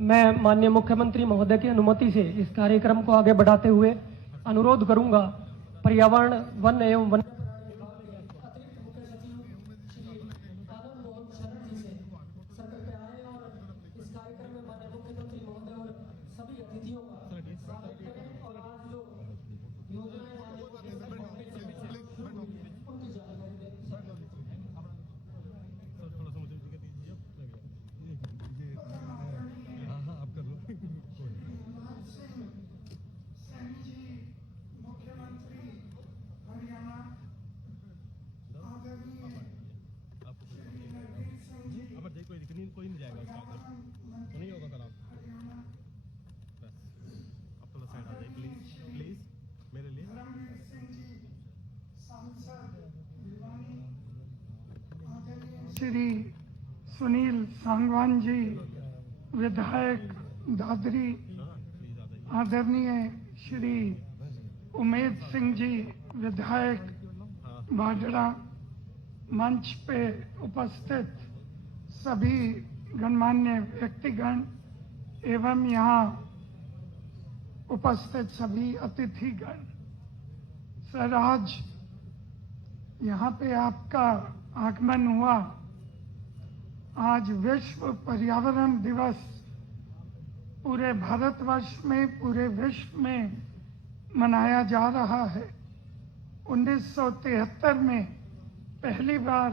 मैं माननीय मुख्यमंत्री महोदय की अनुमति से इस कार्यक्रम को आगे बढ़ाते हुए अनुरोध करूंगा पर्यावरण वन एवं वन कोई नहीं जाएगा उसका तो नहीं होगा सर। आप थोड़ा साइड आ जाइए प्लीज प्लीज मेरे लिए। श्री सुनील सांगवान जी विधायक दादरी, आदरणीय श्री उमेद सिंह जी विधायक बाजरा, मंच पे उपस्थित सभी गणमान्य व्यक्तिगण एवं यहाँ उपस्थित सभी अतिथिगण, सर आज यहाँ पे आपका आगमन हुआ। आज विश्व पर्यावरण दिवस पूरे भारतवर्ष में, पूरे विश्व में मनाया जा रहा है। 1973 में पहली बार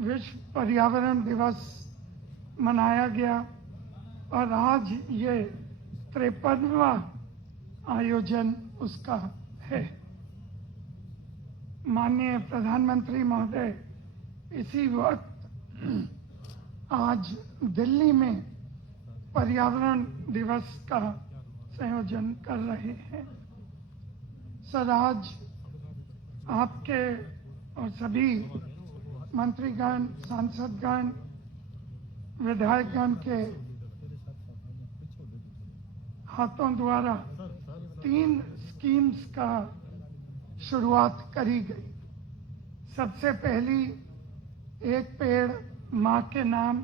विश्व पर्यावरण दिवस मनाया गया और आज ये 53वां आयोजन उसका है। माननीय प्रधानमंत्री महोदय इसी वक्त आज दिल्ली में पर्यावरण दिवस का संयोजन कर रहे हैं। सर आज आपके और सभी मंत्रीगण, सांसदगण, विधायकगण के हाथों द्वारा 3 स्कीम्स का शुरुआत करी गई। सबसे पहली एक पेड़ मां के नाम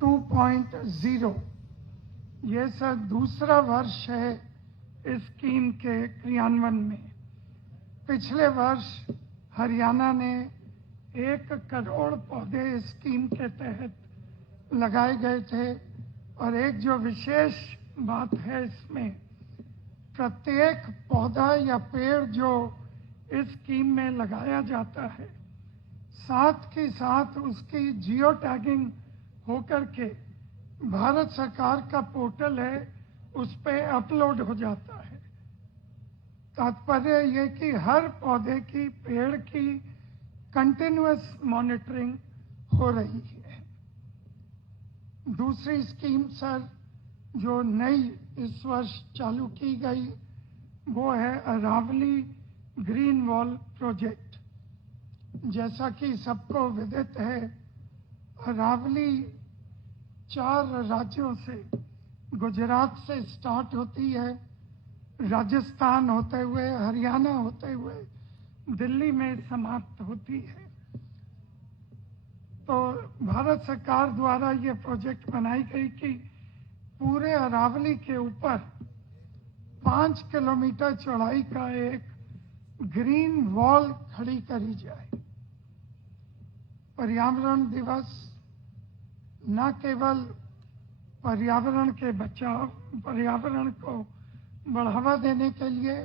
2.0, ये सर दूसरा वर्ष है इस स्कीम के क्रियान्वयन में। पिछले वर्ष हरियाणा ने 1 करोड़ पौधे इस स्कीम के तहत लगाए गए थे और एक जो विशेष बात है इसमें, प्रत्येक पौधा या पेड़ जो इस स्कीम में लगाया जाता है, साथ के साथ उसकी जियो टैगिंग होकर के भारत सरकार का पोर्टल है उस पे अपलोड हो जाता है। तात्पर्य ये कि हर पौधे की, पेड़ की कंटिन्यूअस मॉनिटरिंग हो रही है। दूसरी स्कीम सर जो नई इस वर्ष चालू की गई वो है अरावली ग्रीन वॉल प्रोजेक्ट। जैसा कि सबको विदित है, अरावली 4 राज्यों से, गुजरात से स्टार्ट होती है, राजस्थान होते हुए, हरियाणा होते हुए दिल्ली में समाप्त होती है। तो भारत सरकार द्वारा ये प्रोजेक्ट बनाई गई कि पूरे अरावली के ऊपर 5 किलोमीटर चौड़ाई का एक ग्रीन वॉल खड़ी करी जाए। पर्यावरण दिवस न केवल पर्यावरण के बचाव, पर्यावरण को बढ़ावा देने के लिए,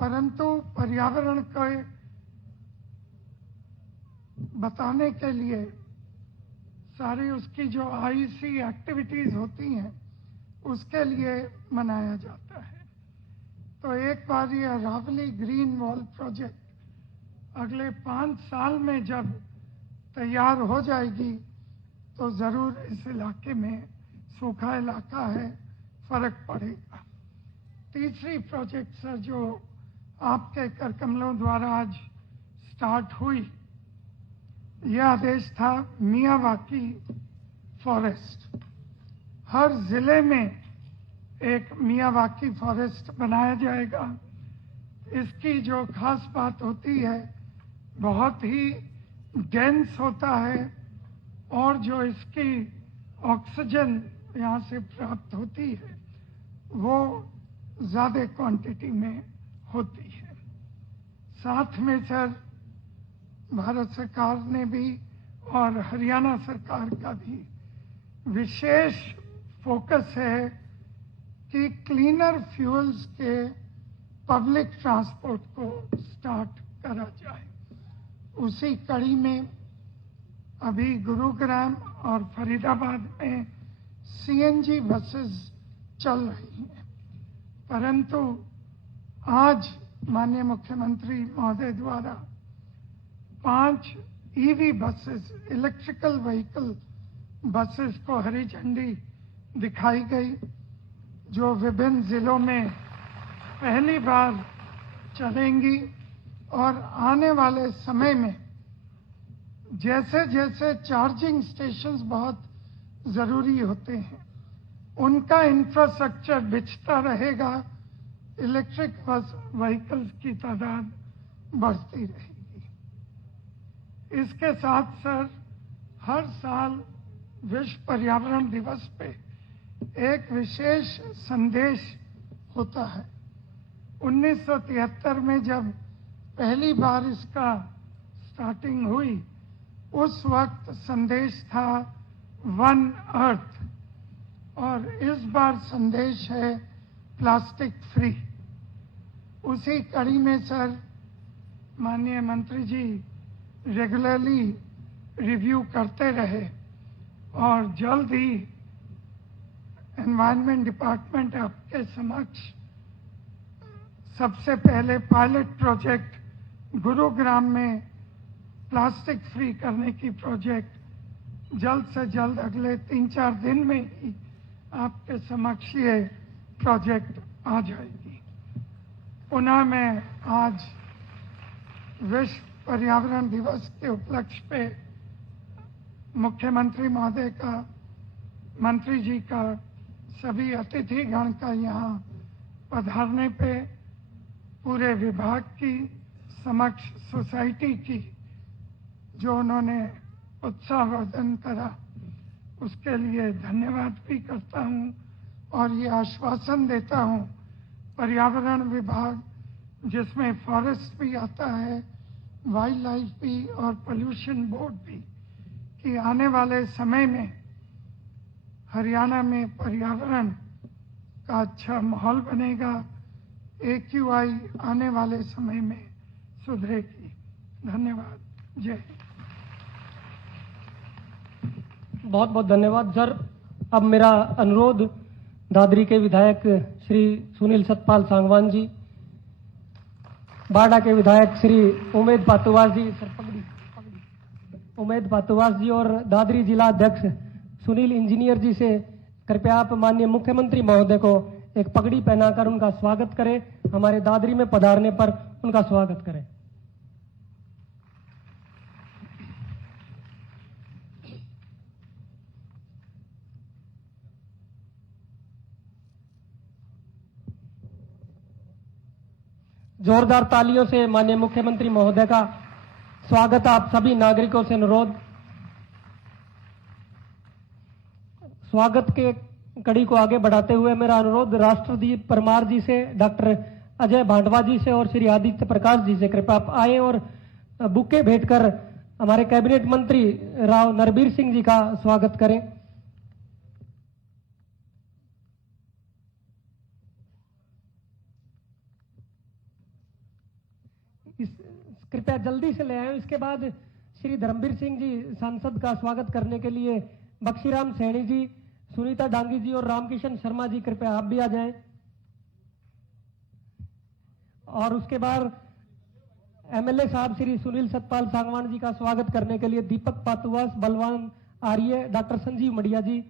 परंतु पर्यावरण को बताने के लिए सारी उसकी जो आईसी एक्टिविटीज होती हैं उसके लिए मनाया जाता है। तो एक बार ये अरावली ग्रीन वॉल प्रोजेक्ट अगले 5 साल में जब तैयार हो जाएगी तो जरूर इस इलाके में, सूखा इलाका है, फर्क पड़ेगा। तीसरी प्रोजेक्ट सर जो आपके कर कमलों द्वारा आज स्टार्ट हुई, यह आदेश था मियावाकी फॉरेस्ट। हर जिले में एक मियावाकी फॉरेस्ट बनाया जाएगा। इसकी जो खास बात होती है, बहुत ही डेंस होता है और जो इसकी ऑक्सीजन यहाँ से प्राप्त होती है वो ज़्यादा क्वांटिटी में होती है। साथ में सर भारत सरकार ने भी और हरियाणा सरकार का भी विशेष फोकस है कि क्लीनर फ्यूल्स के पब्लिक ट्रांसपोर्ट को स्टार्ट करा जाए। उसी कड़ी में अभी गुरुग्राम और फरीदाबाद में सीएनजी बसेस चल रही हैं, परंतु आज माननीय मुख्यमंत्री महोदय द्वारा 5 EV buses, electrical vehicle buses को हरी झंडी दिखाई गई, जो विभिन्न जिलों में पहली बार चलेंगी और आने वाले समय में जैसे जैसे चार्जिंग स्टेशंस बहुत ज़रूरी होते हैं, उनका इंफ्रास्ट्रक्चर बिछता रहेगा, इलेक्ट्रिक बस व्हीकल्स की तादाद बढ़ती रहेगी। इसके साथ सर हर साल विश्व पर्यावरण दिवस पे एक विशेष संदेश होता है। 1973 में जब पहली बार इसका स्टार्टिंग हुई, उस वक्त संदेश था वन अर्थ, और इस बार संदेश है प्लास्टिक फ्री। उसी कड़ी में सर माननीय मंत्री जी रेगुलरली रिव्यू करते रहे और जल्द ही एनवायरनमेंट डिपार्टमेंट आपके समक्ष सबसे पहले पायलट प्रोजेक्ट गुरुग्राम में प्लास्टिक फ्री करने की प्रोजेक्ट जल्द से जल्द अगले 3-4 दिन में ही आपके समक्ष ये प्रोजेक्ट आ जाएगी। पुनः मैं आज विश्व पर्यावरण दिवस के उपलक्ष्य पे मुख्यमंत्री महोदय का, मंत्री जी का, सभी अतिथिगण का यहाँ पधारने पे पूरे विभाग की समक्ष सोसाइटी की जो उन्होंने उत्साहवर्धन करा, उसके लिए धन्यवाद भी करता हूँ और ये आश्वासन देता हूँ पर्यावरण विभाग, जिसमें फॉरेस्ट भी आता है, वाइल्ड लाइफ भी और पोल्यूशन बोर्ड भी, कि आने वाले समय में हरियाणा में पर्यावरण का अच्छा माहौल बनेगा, AQI आने वाले समय में सुधरेगी। धन्यवाद। जय हिंद। बहुत बहुत धन्यवाद सर। अब मेरा अनुरोध दादरी के विधायक श्री सुनील सतपाल सांगवान जी, बाड़ा के विधायक श्री उमेद पातुवास जी, सर पगड़ी उमेद पातुवास जी, और दादरी जिला अध्यक्ष सुनील इंजीनियर जी से कृपया आप माननीय मुख्यमंत्री महोदय को एक पगड़ी पहनाकर उनका स्वागत करें। हमारे दादरी में पधारने पर उनका स्वागत करें। जोरदार तालियों से माननीय मुख्यमंत्री महोदय का स्वागत। आप सभी नागरिकों से अनुरोध, स्वागत के कड़ी को आगे बढ़ाते हुए मेरा अनुरोध राष्ट्रदीप परमार जी से, डॉक्टर अजय भांडवा जी से और श्री आदित्य प्रकाश जी से कृपया आप आए और बुके भेंटकर हमारे कैबिनेट मंत्री राव नरबीर सिंह जी का स्वागत करें। कृपया जल्दी से ले आए। इसके बाद श्री धर्मवीर सिंह जी सांसद का स्वागत करने के लिए बख्शीराम सैनी जी, सुनीता डांगी जी और रामकिशन शर्मा जी, कृपया आप भी आ जाएं। और उसके बाद MLA साहब श्री सुनील सतपाल सांगवान जी का स्वागत करने के लिए दीपक पातुवास, बलवान आर्य, डॉक्टर संजीव मडिया जी।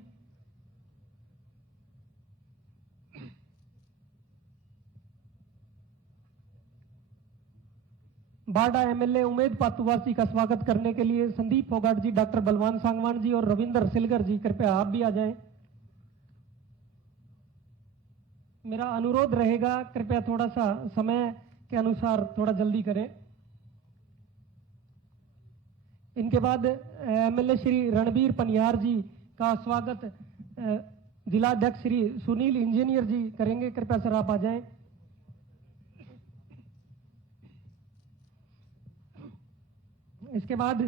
बाड़ा MLA उमेद पातुवास जी का स्वागत करने के लिए संदीप फोगाट जी, डॉक्टर बलवान सांगवान जी और रविंदर सिलगर जी, कृपया आप भी आ जाएं। मेरा अनुरोध रहेगा कृपया थोड़ा सा समय के अनुसार थोड़ा जल्दी करें। इनके बाद MLA श्री रणबीर पनियार जी का स्वागत जिला अध्यक्ष श्री सुनील इंजीनियर जी करेंगे। कृपया सर आप आ जाएं। इसके बाद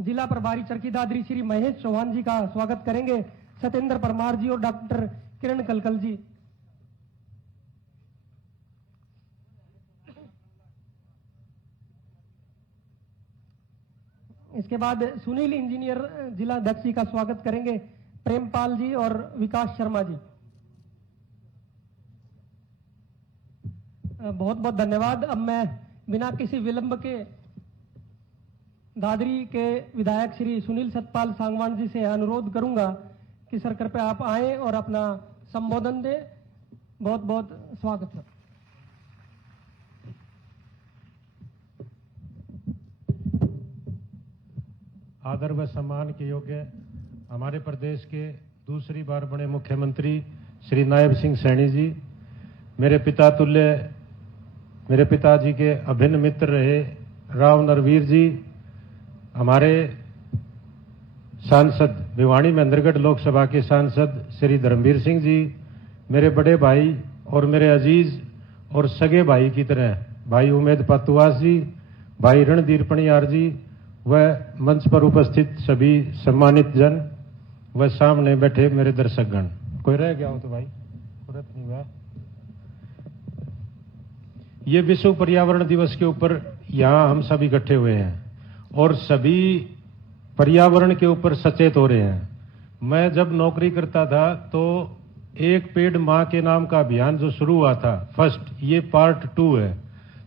जिला प्रभारी चरखी दादरी श्री महेश चौहान जी का स्वागत करेंगे सत्येंद्र परमार जी और डॉक्टर किरण कलकल जी। इसके बाद सुनील इंजीनियर जिला अध्यक्ष जी का स्वागत करेंगे प्रेमपाल जी और विकास शर्मा जी। बहुत बहुत धन्यवाद। अब मैं बिना किसी विलंब के दादरी के विधायक श्री सुनील सतपाल सांगवान जी से अनुरोध करूंगा कि सर कृपया आप आए और अपना संबोधन दें। बहुत बहुत स्वागत सर। आदर व सम्मान के योग्य हमारे प्रदेश के दूसरी बार बने मुख्यमंत्री श्री नायब सिंह सैनी जी, मेरे पिता तुल्य, मेरे पिताजी के अभिन्न मित्र रहे राव नरवीर जी, हमारे सांसद भिवानी महेंद्रगढ़ लोकसभा के सांसद श्री धर्मवीर सिंह जी, मेरे बड़े भाई और मेरे अजीज और सगे भाई की तरह भाई उमेद पातुवास जी, भाई रणधीर पणियार जी व मंच पर उपस्थित सभी सम्मानित जन व सामने बैठे मेरे दर्शकगण। कोई रह गया हो तो भाई तुरंत नहीं हुआ। ये विश्व पर्यावरण दिवस के ऊपर यहाँ हम सब इकट्ठे हुए हैं और सभी पर्यावरण के ऊपर सचेत हो रहे हैं। मैं जब नौकरी करता था तो एक पेड़ माँ के नाम का अभियान जो शुरू हुआ था फर्स्ट, ये पार्ट 2 है।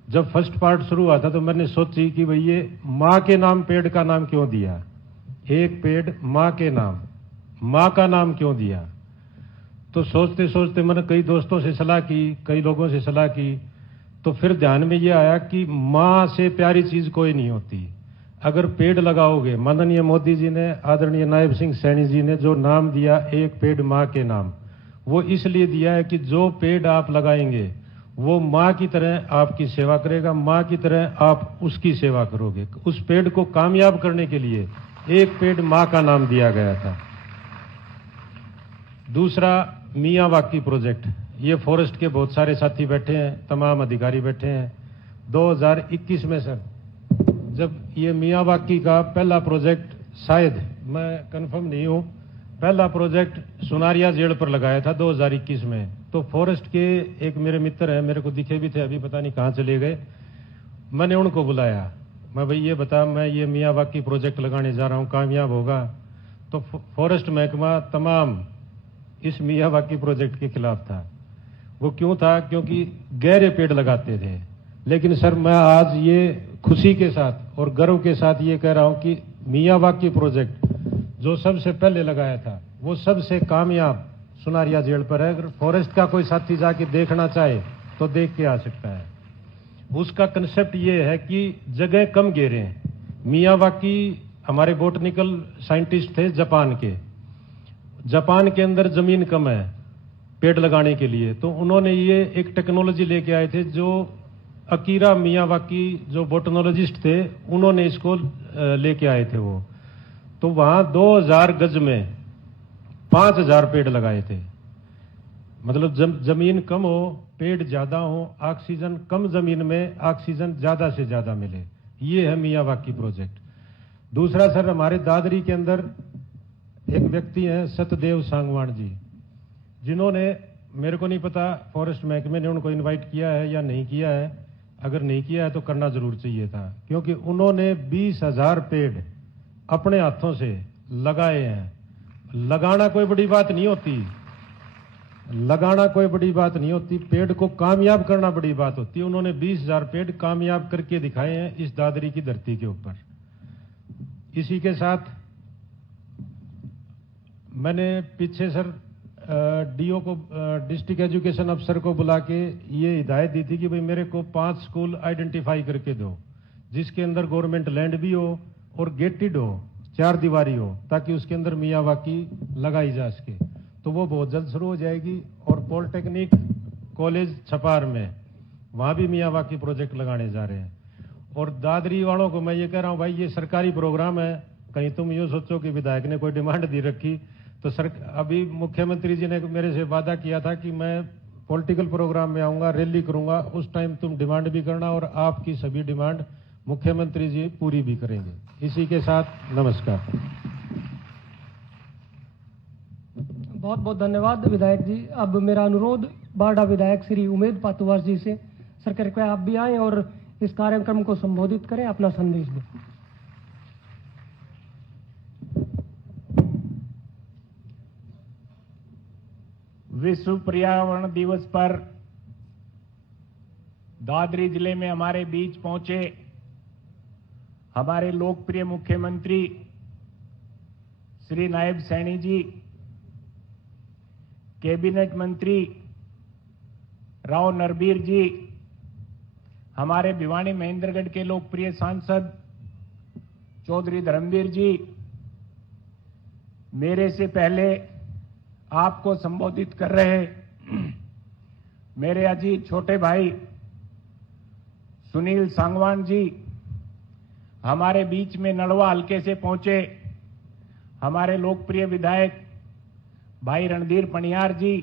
जब फर्स्ट पार्ट शुरू हुआ था तो मैंने सोची कि भाई ये माँ के नाम पेड़ का नाम क्यों दिया, एक पेड़ माँ के नाम, माँ का नाम क्यों दिया। तो सोचते सोचते मैंने कई दोस्तों से सलाह की, कई लोगों से सलाह की, तो फिर ध्यान में ये आया कि माँ से प्यारी चीज कोई नहीं होती। अगर पेड़ लगाओगे, माननीय मोदी जी ने, आदरणीय नायब सिंह सैनी जी ने जो नाम दिया एक पेड़ माँ के नाम, वो इसलिए दिया है कि जो पेड़ आप लगाएंगे वो माँ की तरह आपकी सेवा करेगा, माँ की तरह आप उसकी सेवा करोगे। उस पेड़ को कामयाब करने के लिए एक पेड़ माँ का नाम दिया गया था। दूसरा मियावाकी प्रोजेक्ट, ये फॉरेस्ट के बहुत सारे साथी बैठे हैं, तमाम अधिकारी बैठे हैं। 2021 में सर जब ये मियावाकी का पहला प्रोजेक्ट, शायद मैं कंफर्म नहीं हूं, पहला प्रोजेक्ट सुनारिया जेल पर लगाया था 2021 में, तो फॉरेस्ट के एक मेरे मित्र हैं, मेरे को दिखे भी थे, अभी पता नहीं कहाँ चले गए। मैंने उनको बुलाया, मैं भाई ये बता, मैं ये मियावाकी प्रोजेक्ट लगाने जा रहा हूँ, कामयाब होगा? तो फॉरेस्ट महकमा तमाम इस मियावाकी प्रोजेक्ट के खिलाफ था। वो क्यों था? क्योंकि गहरे पेड़ लगाते थे। लेकिन सर मैं आज ये खुशी के साथ और गर्व के साथ ये कह रहा हूं कि मियावाकी प्रोजेक्ट जो सबसे पहले लगाया था वो सबसे कामयाब सुनारिया जेल पर है। अगर फॉरेस्ट का कोई साथी जाके देखना चाहे तो देख के आ सकता है। उसका कंसेप्ट ये है कि जगह कम घेरे हैं। मियावाकी हमारे बोटनिकल साइंटिस्ट थे जापान के, जापान के अंदर जमीन कम है पेड़ लगाने के लिए, तो उन्होंने ये एक टेक्नोलॉजी लेके आए थे जो अकीरा मियावाकी जो बोटनोलॉजिस्ट थे उन्होंने इसको लेके आए थे। वो तो वहां 2000 गज में 5000 पेड़ लगाए थे। मतलब जमीन कम हो, पेड़ ज्यादा हो, ऑक्सीजन कम जमीन में ऑक्सीजन ज्यादा से ज्यादा मिले, ये है मियावाकी प्रोजेक्ट। दूसरा सर हमारे दादरी के अंदर एक व्यक्ति हैं सतदेव सांगवान जी, जिन्होंने, मेरे को नहीं पता फॉरेस्ट महकमे ने उनको इनवाइट किया है या नहीं किया है, अगर नहीं किया है तो करना जरूर चाहिए था, क्योंकि उन्होंने 20,000 पेड़ अपने हाथों से लगाए हैं। लगाना कोई बड़ी बात नहीं होती, लगाना कोई बड़ी बात नहीं होती, पेड़ को कामयाब करना बड़ी बात होती है। उन्होंने 20,000 पेड़ कामयाब करके दिखाए हैं इस दादरी की धरती के ऊपर। इसी के साथ मैंने पीछे सर डीओ को, डिस्ट्रिक्ट एजुकेशन अफसर को बुला के ये हिदायत दी थी कि भाई मेरे को 5 स्कूल आइडेंटिफाई करके दो जिसके अंदर गवर्नमेंट लैंड भी हो और गेटेड हो, 4 दीवारी हो, ताकि उसके अंदर मियावाकी लगाई जा सके। तो वो बहुत जल्द शुरू हो जाएगी। और पॉलिटेक्निक कॉलेज छपार में वहां भी मियावाकी प्रोजेक्ट लगाने जा रहे हैं। और दादरी वालों को मैं ये कह रहा हूं, भाई ये सरकारी प्रोग्राम है, कहीं तुम ये सोचो कि विधायक ने कोई डिमांड दी रखी। तो सर अभी मुख्यमंत्री जी ने मेरे से वादा किया था कि मैं पॉलिटिकल प्रोग्राम में आऊंगा, रैली करूंगा, उस टाइम तुम डिमांड भी करना और आपकी सभी डिमांड मुख्यमंत्री जी पूरी भी करेंगे। इसी के साथ नमस्कार। बहुत बहुत धन्यवाद विधायक जी। अब मेरा अनुरोध बारडा विधायक श्री उमेद पातुवास जी से, सर कृपया आप भी आएं और इस कार्यक्रम को संबोधित करें, अपना संदेश दें। विश्व पर्यावरण दिवस पर दादरी जिले में हमारे बीच पहुंचे हमारे लोकप्रिय मुख्यमंत्री श्री नायब सैनी जी, कैबिनेट मंत्री राव नरबीर जी, हमारे भिवानी महेंद्रगढ़ के लोकप्रिय सांसद चौधरी धर्मवीर जी, मेरे से पहले आपको संबोधित कर रहे मेरे अजीत छोटे भाई सुनील सांगवान जी, हमारे बीच में नलवा हल्के से पहुंचे हमारे लोकप्रिय विधायक भाई रणधीर पनियार जी,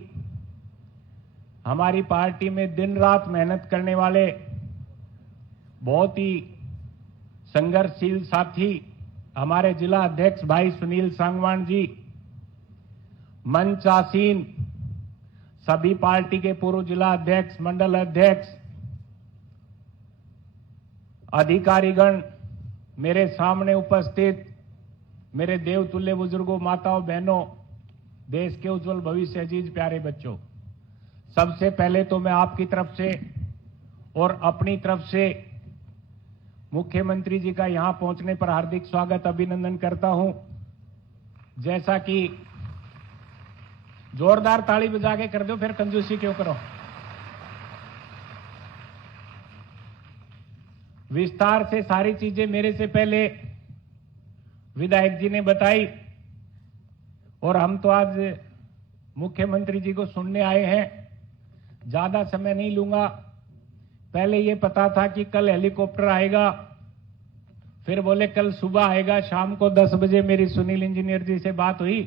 हमारी पार्टी में दिन रात मेहनत करने वाले बहुत ही संघर्षशील साथी हमारे जिला अध्यक्ष भाई सुनील सांगवान जी, मंच आसीन सभी पार्टी के पूर्व जिला अध्यक्ष, मंडल अध्यक्ष, अधिकारीगण, मेरे सामने उपस्थित मेरे देवतुल्य बुजुर्गों, माताओं, बहनों, देश के उज्जवल भविष्य, अजीज प्यारे बच्चों, सबसे पहले तो मैं आपकी तरफ से और अपनी तरफ से मुख्यमंत्री जी का यहां पहुंचने पर हार्दिक स्वागत, अभिनंदन करता हूं। जैसा कि जोरदार ताली बजा के कर दो, फिर कंजूसी क्यों करो। विस्तार से सारी चीजें मेरे से पहले विधायक जी ने बताई और हम तो आज मुख्यमंत्री जी को सुनने आए हैं, ज्यादा समय नहीं लूंगा। पहले ये पता था कि कल हेलीकॉप्टर आएगा, फिर बोले कल सुबह आएगा। शाम को 10 बजे मेरी सुनील इंजीनियर जी से बात हुई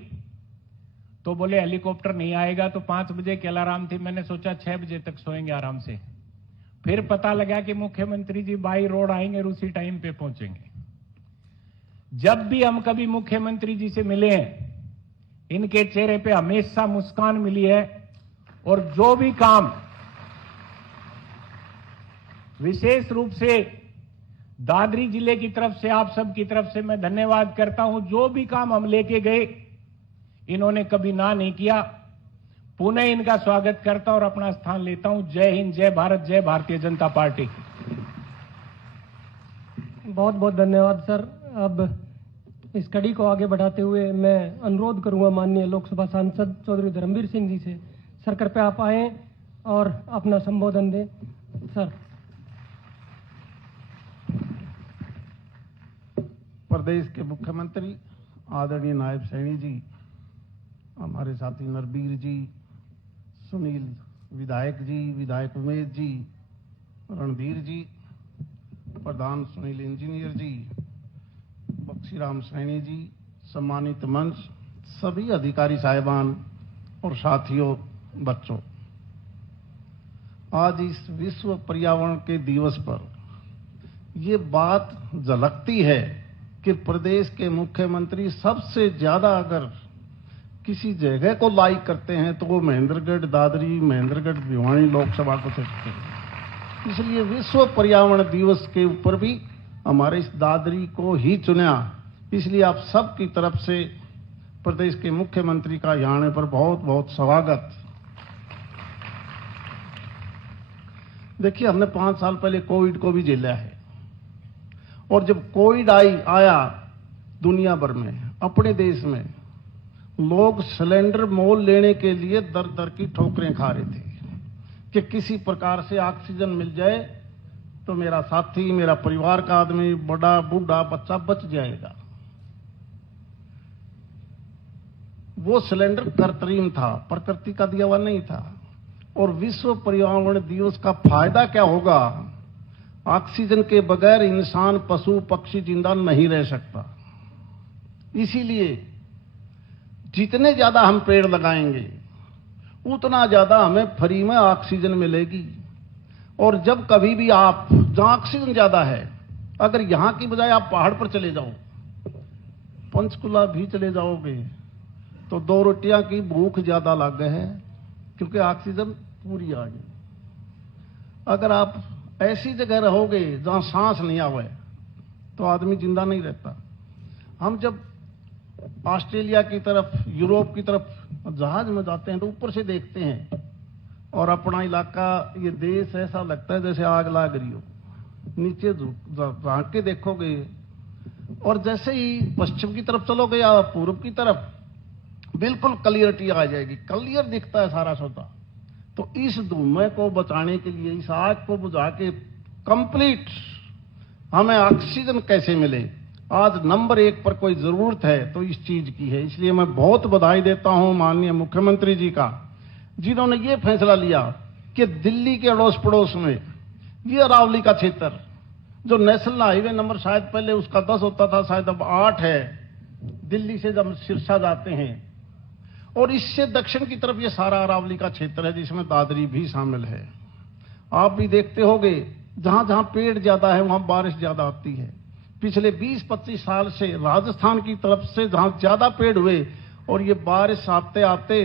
तो बोले हेलीकॉप्टर नहीं आएगा, तो 5 बजे की अलार्म थी, मैंने सोचा 6 बजे तक सोएंगे आराम से। फिर पता लगा कि मुख्यमंत्री जी बाई रोड आएंगे और उसी टाइम पे पहुंचेंगे। जब भी हम कभी मुख्यमंत्री जी से मिले हैं, इनके चेहरे पे हमेशा मुस्कान मिली है और जो भी काम, विशेष रूप से दादरी जिले की तरफ से, आप सब की तरफ से मैं धन्यवाद करता हूं। जो भी काम हम लेके गए इन्होंने कभी ना नहीं किया। पुनः इनका स्वागत करता और अपना स्थान लेता हूं। जय हिंद, जय भारत, जय भारतीय जनता पार्टी। बहुत बहुत धन्यवाद सर। अब इस कड़ी को आगे बढ़ाते हुए मैं अनुरोध करूंगा माननीय लोकसभा सांसद चौधरी धर्मवीर सिंह जी से, सर कृपया आप आएं और अपना संबोधन दें। सर। प्रदेश के मुख्यमंत्री आदरणीय नायब सैनी जी, हमारे साथी नरबीर जी, सुनील विधायक जी, विधायक उमेद जी, रणधीर जी, प्रधान सुनील इंजीनियर जी, बक्सीराम सैनी जी, सम्मानित मंच, सभी अधिकारी साहिबान और साथियों, बच्चों, आज इस विश्व पर्यावरण के दिवस पर ये बात झलकती है कि प्रदेश के मुख्यमंत्री सबसे ज्यादा अगर किसी जगह को लाइक करते हैं तो वो महेंद्रगढ़, दादरी, महेंद्रगढ़, भिवानी लोकसभा को चुनते हैं। इसलिए विश्व पर्यावरण दिवस के ऊपर भी हमारे इस दादरी को ही चुना। इसलिए आप सब की तरफ से प्रदेश के मुख्यमंत्री का यहाँ आने पर बहुत बहुत स्वागत। देखिए, हमने 5 साल पहले कोविड को भी झेला है और जब कोविड आया दुनिया भर में, अपने देश में लोग सिलेंडर मोल लेने के लिए दर दर की ठोकरें खा रहे थे कि किसी प्रकार से ऑक्सीजन मिल जाए तो मेरा साथी, मेरा परिवार का आदमी, बड़ा बूढ़ा बच्चा बच जाएगा। वो सिलेंडर कृत्रिम था, प्रकृति का दिया हुआ नहीं था। और विश्व पर्यावरण दिवस का फायदा क्या होगा? ऑक्सीजन के बगैर इंसान, पशु, पक्षी जिंदा नहीं रह सकता। इसीलिए जितने ज्यादा हम पेड़ लगाएंगे उतना ज्यादा हमें फ्री में ऑक्सीजन मिलेगी। और जब कभी भी आप जहां ऑक्सीजन ज्यादा है, अगर यहां की बजाय आप पहाड़ पर चले जाओ, पंचकुला भी चले जाओगे, तो 2 रोटियां की भूख ज्यादा लग है, क्योंकि ऑक्सीजन पूरी आ गई। अगर आप ऐसी जगह रहोगे जहां सांस नहीं आवे, तो आदमी जिंदा नहीं रहता। हम जब ऑस्ट्रेलिया की तरफ, यूरोप की तरफ जहाज में जाते हैं तो ऊपर से देखते हैं, और अपना इलाका, ये देश ऐसा लगता है जैसे आग लाग रही हो। नीचे झांक के देखोगे, और जैसे ही पश्चिम की तरफ चलोगे या पूर्व की तरफ, बिल्कुल क्लियरिटी आ जाएगी, क्लियर दिखता है सारा सौदा। तो इस धुएं को बचाने के लिए, इस आग को बुझा के कंप्लीट हमें ऑक्सीजन कैसे मिले, आज नंबर 1 पर कोई जरूरत है तो इस चीज की है। इसलिए मैं बहुत बधाई देता हूं माननीय मुख्यमंत्री जी का, जिन्होंने ये फैसला लिया कि दिल्ली के अड़ोस पड़ोस में ये अरावली का क्षेत्र, जो नेशनल हाईवे नंबर शायद पहले उसका 10 होता था, शायद अब 8 है, दिल्ली से जब सिरसा जाते हैं, और इससे दक्षिण की तरफ ये सारा अरावली का क्षेत्र है, जिसमें दादरी भी शामिल है। आप भी देखते होंगे जहां जहां पेड़ ज्यादा है वहां बारिश ज्यादा आती है। पिछले 20-25 साल से राजस्थान की तरफ से जहां ज्यादा पेड़ हुए, और ये बारिश आते आते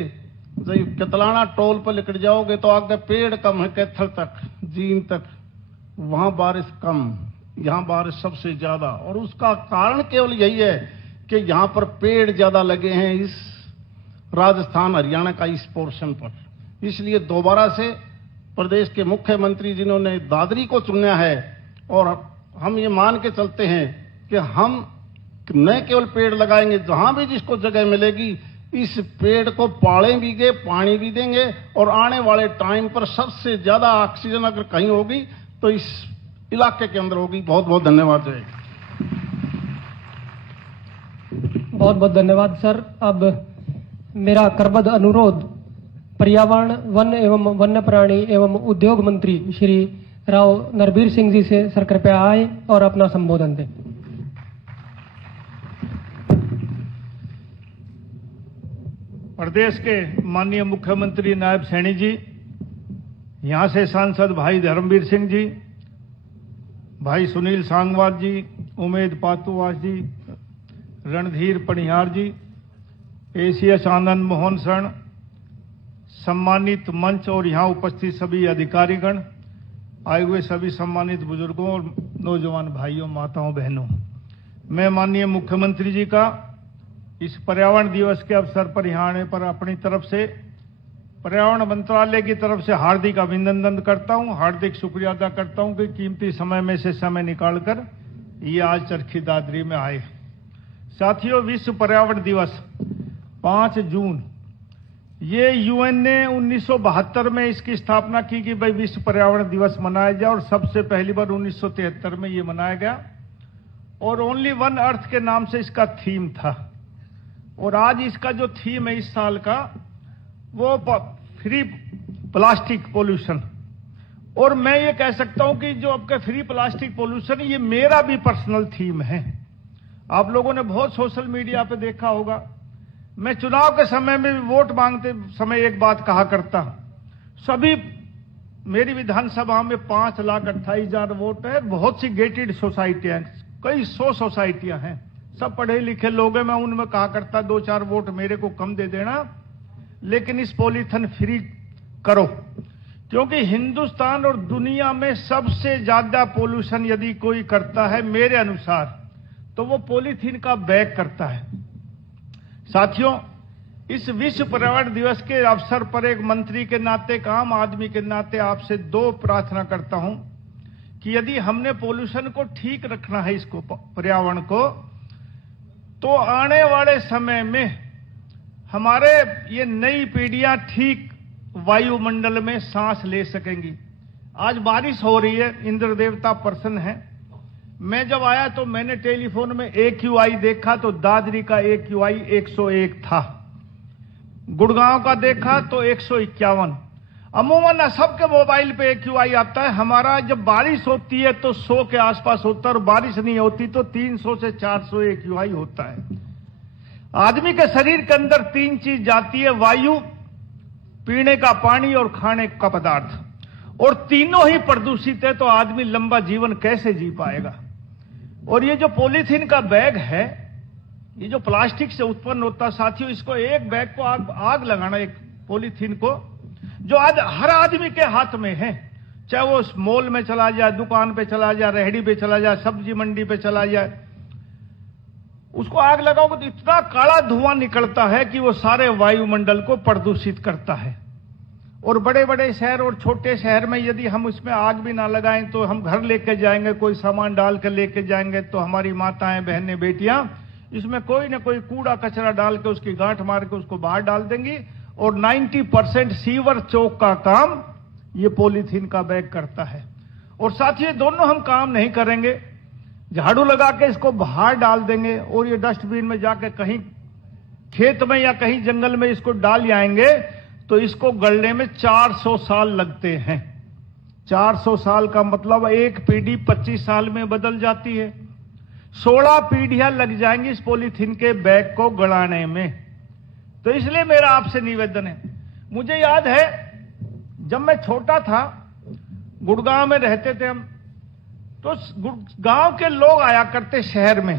जब कतलाना टोल पर निकल जाओगे तो आगे पेड़ कम है, कैथल तक, जींद तक, वहां बारिश कम, यहां बारिश सबसे ज्यादा। और उसका कारण केवल यही है कि यहां पर पेड़ ज्यादा लगे हैं, इस राजस्थान हरियाणा का इस पोर्शन पर। इसलिए दोबारा से प्रदेश के मुख्यमंत्री जिन्होंने दादरी को चुना है, और हम ये मान के चलते हैं कि हम न केवल पेड़ लगाएंगे, जहां भी जिसको जगह मिलेगी इस पेड़ को पालेंगे, पानी भी देंगे, और आने वाले टाइम पर सबसे ज्यादा ऑक्सीजन अगर कहीं होगी तो इस इलाके के अंदर होगी। बहुत बहुत धन्यवाद। जय। बहुत बहुत धन्यवाद सर। अब मेरा करबद्ध अनुरोध पर्यावरण, वन एवं वन्य प्राणी एवं उद्योग मंत्री श्री राव नरबीर सिंह जी से सर कृपया आए और अपना संबोधन दें। प्रदेश के माननीय मुख्यमंत्री नायब सैनी जी, यहां से सांसद भाई धर्मवीर सिंह जी, भाई सुनील सांगवाल जी, उमेद पातुवास जी, रणधीर पनिहार जी, एसीएस आनंद मोहन शरण, सम्मानित मंच और यहां उपस्थित सभी अधिकारीगण, आए हुए सभी सम्मानित बुजुर्गों और नौजवान भाइयों, माताओं, बहनों, मैं माननीय मुख्यमंत्री जी का इस पर्यावरण दिवस के अवसर पर यहां आने पर अपनी तरफ से पर्यावरण मंत्रालय की तरफ से हार्दिक अभिनंदन करता हूं, हार्दिक शुक्रिया अदा करता हूं कि कीमती समय में से समय निकालकर ये आज चरखी दादरी में आए। साथियों, विश्व पर्यावरण दिवस 5 जून, ये यूएन ने 1972 में इसकी स्थापना की कि भाई विश्व पर्यावरण दिवस मनाया जाए, और सबसे पहली बार 1973 में ये मनाया गया, और ओनली वन अर्थ के नाम से इसका थीम था। और आज इसका जो थीम है इस साल का, वो फ्री प्लास्टिक पोल्यूशन। और मैं ये कह सकता हूं कि जो आपका फ्री प्लास्टिक पोल्यूशन, ये मेरा भी पर्सनल थीम है। आप लोगों ने बहुत सोशल मीडिया पे देखा होगा, मैं चुनाव के समय में भी वोट मांगते समय एक बात कहा करता, सभी मेरी विधानसभा में 5,28,000 वोट है, बहुत सी गेटेड सोसाइटियां, कई 100 सोसाइटियां हैं, सब पढ़े लिखे लोग हैं। मैं उनमें कहा करता 2-4 वोट मेरे को कम दे देना, लेकिन इस पॉलीथिन फ्री करो, क्योंकि हिंदुस्तान और दुनिया में सबसे ज्यादा पोल्यूशन यदि कोई करता है मेरे अनुसार तो वो पॉलीथीन का बैग करता है। साथियों, इस विश्व पर्यावरण दिवस के अवसर पर एक मंत्री के नाते, एक आम आदमी के नाते आपसे 2 प्रार्थना करता हूं कि यदि हमने पोल्यूशन को ठीक रखना है, इसको पर्यावरण को, तो आने वाले समय में हमारे ये नई पीढ़ियां ठीक वायुमंडल में सांस ले सकेंगी। आज बारिश हो रही है, इंद्र देवता प्रसन्न है। मैं जब आया तो मैंने टेलीफोन में AQI देखा तो दादरी का AQI 101 था, गुड़गांव का देखा तो 151। अमूमन सबके मोबाइल पे AQI आता है, हमारा जब बारिश होती है तो 100 के आसपास होता है, और बारिश नहीं होती तो 300 से 400 AQI होता है। आदमी के शरीर के अंदर 3 चीज जाती है, वायु, पीने का पानी और खाने का पदार्थ, और तीनों ही प्रदूषित है, तो आदमी लंबा जीवन कैसे जी पाएगा। और ये जो पॉलीथीन का बैग है, ये जो प्लास्टिक से उत्पन्न होता है साथियों, इसको एक बैग को आग लगाना, एक पॉलीथीन को, जो आज हर आदमी के हाथ में है, चाहे वो मॉल में चला जाए, दुकान पे चला जाए, रेहड़ी पे चला जाए, सब्जी मंडी पे चला जाए, उसको आग लगाओगे तो इतना काला धुआं निकलता है कि वो सारे वायुमंडल को प्रदूषित करता है। और बड़े बड़े शहर और छोटे शहर में यदि हम इसमें आग भी ना लगाएं, तो हम घर लेके जाएंगे, कोई सामान डाल कर लेके जाएंगे, तो हमारी माताएं, बहनें, बेटियां इसमें कोई ना कोई कूड़ा कचरा डाल के उसकी गांठ मार के उसको बाहर डाल देंगी। और 90% सीवर चौक का काम ये पॉलीथीन का बैग करता है। और साथ ही दोनों हम काम नहीं करेंगे, झाड़ू लगा के इसको बाहर डाल देंगे और ये डस्टबिन में जाके कहीं खेत में या कहीं जंगल में इसको डाल आएंगे, तो इसको गलने में 400 साल लगते हैं। 400 साल का मतलब एक पीढ़ी 25 साल में बदल जाती है। 16 पीढ़ियां लग जाएंगी इस पॉलीथीन के बैग को गड़ाने में। तो इसलिए मेरा आपसे निवेदन है, मुझे याद है जब मैं छोटा था, गुड़गांव में रहते थे हम, तो गांव के लोग आया करते शहर में,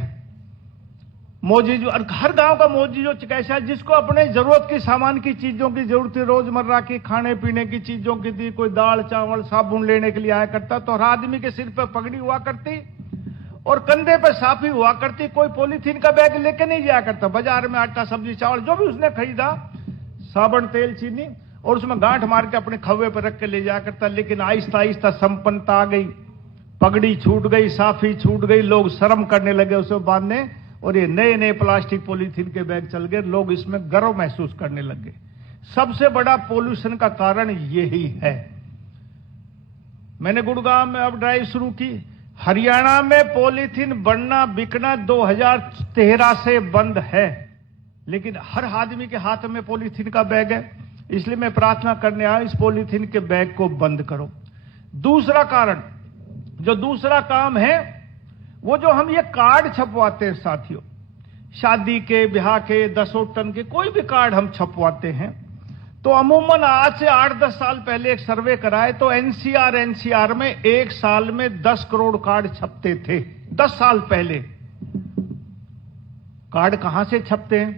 मौजी, हर गांव का मौजी जो कैसा है, जिसको अपने जरूरत की सामान की चीजों की जरूरत थी, रोजमर्रा की खाने पीने की चीजों की थी, कोई दाल चावल साबुन लेने के लिए आया करता, तो हर आदमी के सिर पर पगड़ी हुआ करती और कंधे पे साफी हुआ करती। कोई पॉलीथीन का बैग लेके नहीं जाया करता, बाजार में आटा सब्जी चावल जो भी उसने खरीदा, साबुन तेल चीनी, और उसमें गांठ मार के अपने खव्वे पर रख के ले जाया करता। लेकिन आहिस्ता आहिस्ता संपन्नता आ गई, पगड़ी छूट गई, साफी छूट गई, लोग शर्म करने लगे उसे बांधने, और ये नए नए प्लास्टिक पॉलीथीन के बैग चल गए, लोग इसमें गर्व महसूस करने लगे। सबसे बड़ा पोल्यूशन का कारण यही है। मैंने गुड़गांव में अब ड्राइव शुरू की। हरियाणा में पॉलीथीन बनना बिकना 2013 से बंद है, लेकिन हर आदमी के हाथ में पॉलीथीन का बैग है। इसलिए मैं प्रार्थना करने आया, इस पॉलीथीन के बैग को बंद करो। दूसरा कारण, जो दूसरा काम है, वो जो हम ये कार्ड छपवाते हैं साथियों, शादी के, ब्याह के, 10 टन के कोई भी कार्ड हम छपवाते हैं, तो अमूमन आज से 8-10 साल पहले एक सर्वे कराए तो एनसीआर में एक साल में 10 करोड़ कार्ड छपते थे। 10 साल पहले कार्ड कहां से छपते हैं?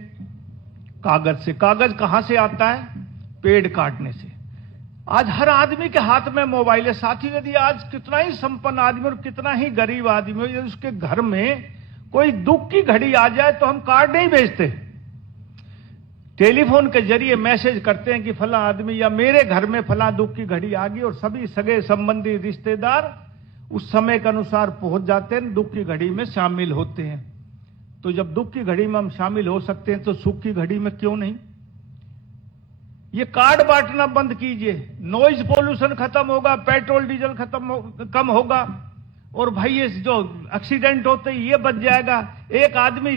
कागज से। कागज कहां से आता है? पेड़ काटने से। आज हर आदमी के हाथ में मोबाइल है साथी। यदि आज कितना ही संपन्न आदमी और कितना ही गरीब आदमी हो, यदि उसके घर में कोई दुख की घड़ी आ जाए तो हम कार्ड नहीं भेजते, टेलीफोन के जरिए मैसेज करते हैं कि फला आदमी या मेरे घर में फला दुख की घड़ी आ गई, और सभी सगे संबंधी रिश्तेदार उस समय के अनुसार पहुंच जाते हैं, दुख की घड़ी में शामिल होते हैं। तो जब दुख की घड़ी में हम शामिल हो सकते हैं तो सुख की घड़ी में क्यों नहीं? ये कार्ड बांटना बंद कीजिए, नॉइज पोल्यूशन खत्म होगा, पेट्रोल डीजल कम होगा, और भाई ये जो एक्सीडेंट होते हैं ये बच जाएगा। एक आदमी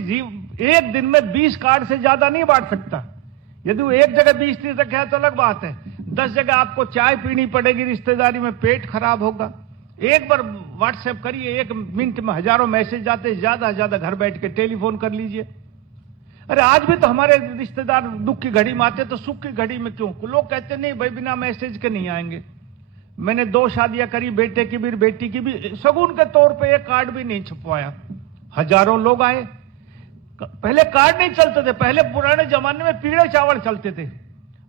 एक दिन में 20 कार्ड से ज्यादा नहीं बांट सकता। यदि वो एक जगह 20-30 रखे तो अलग बात है, 10 जगह आपको चाय पीनी पड़ेगी, रिश्तेदारी में पेट खराब होगा। एक बार व्हाट्सएप करिए, 1 मिनट में हजारों मैसेज आते, ज्यादा से ज्यादा घर बैठ के टेलीफोन कर लीजिए। अरे आज भी तो हमारे रिश्तेदार दुख की घड़ी में आते, तो सुख की घड़ी में क्यों? लोग कहते नहीं भाई बिना मैसेज के नहीं आएंगे। मैंने 2 शादियां करी, बेटे की भी बेटी की भी, शगुन के तौर पे एक कार्ड भी नहीं छपवाया, हजारों लोग आए। पहले कार्ड नहीं चलते थे, पहले पुराने जमाने में पीले चावल चलते थे।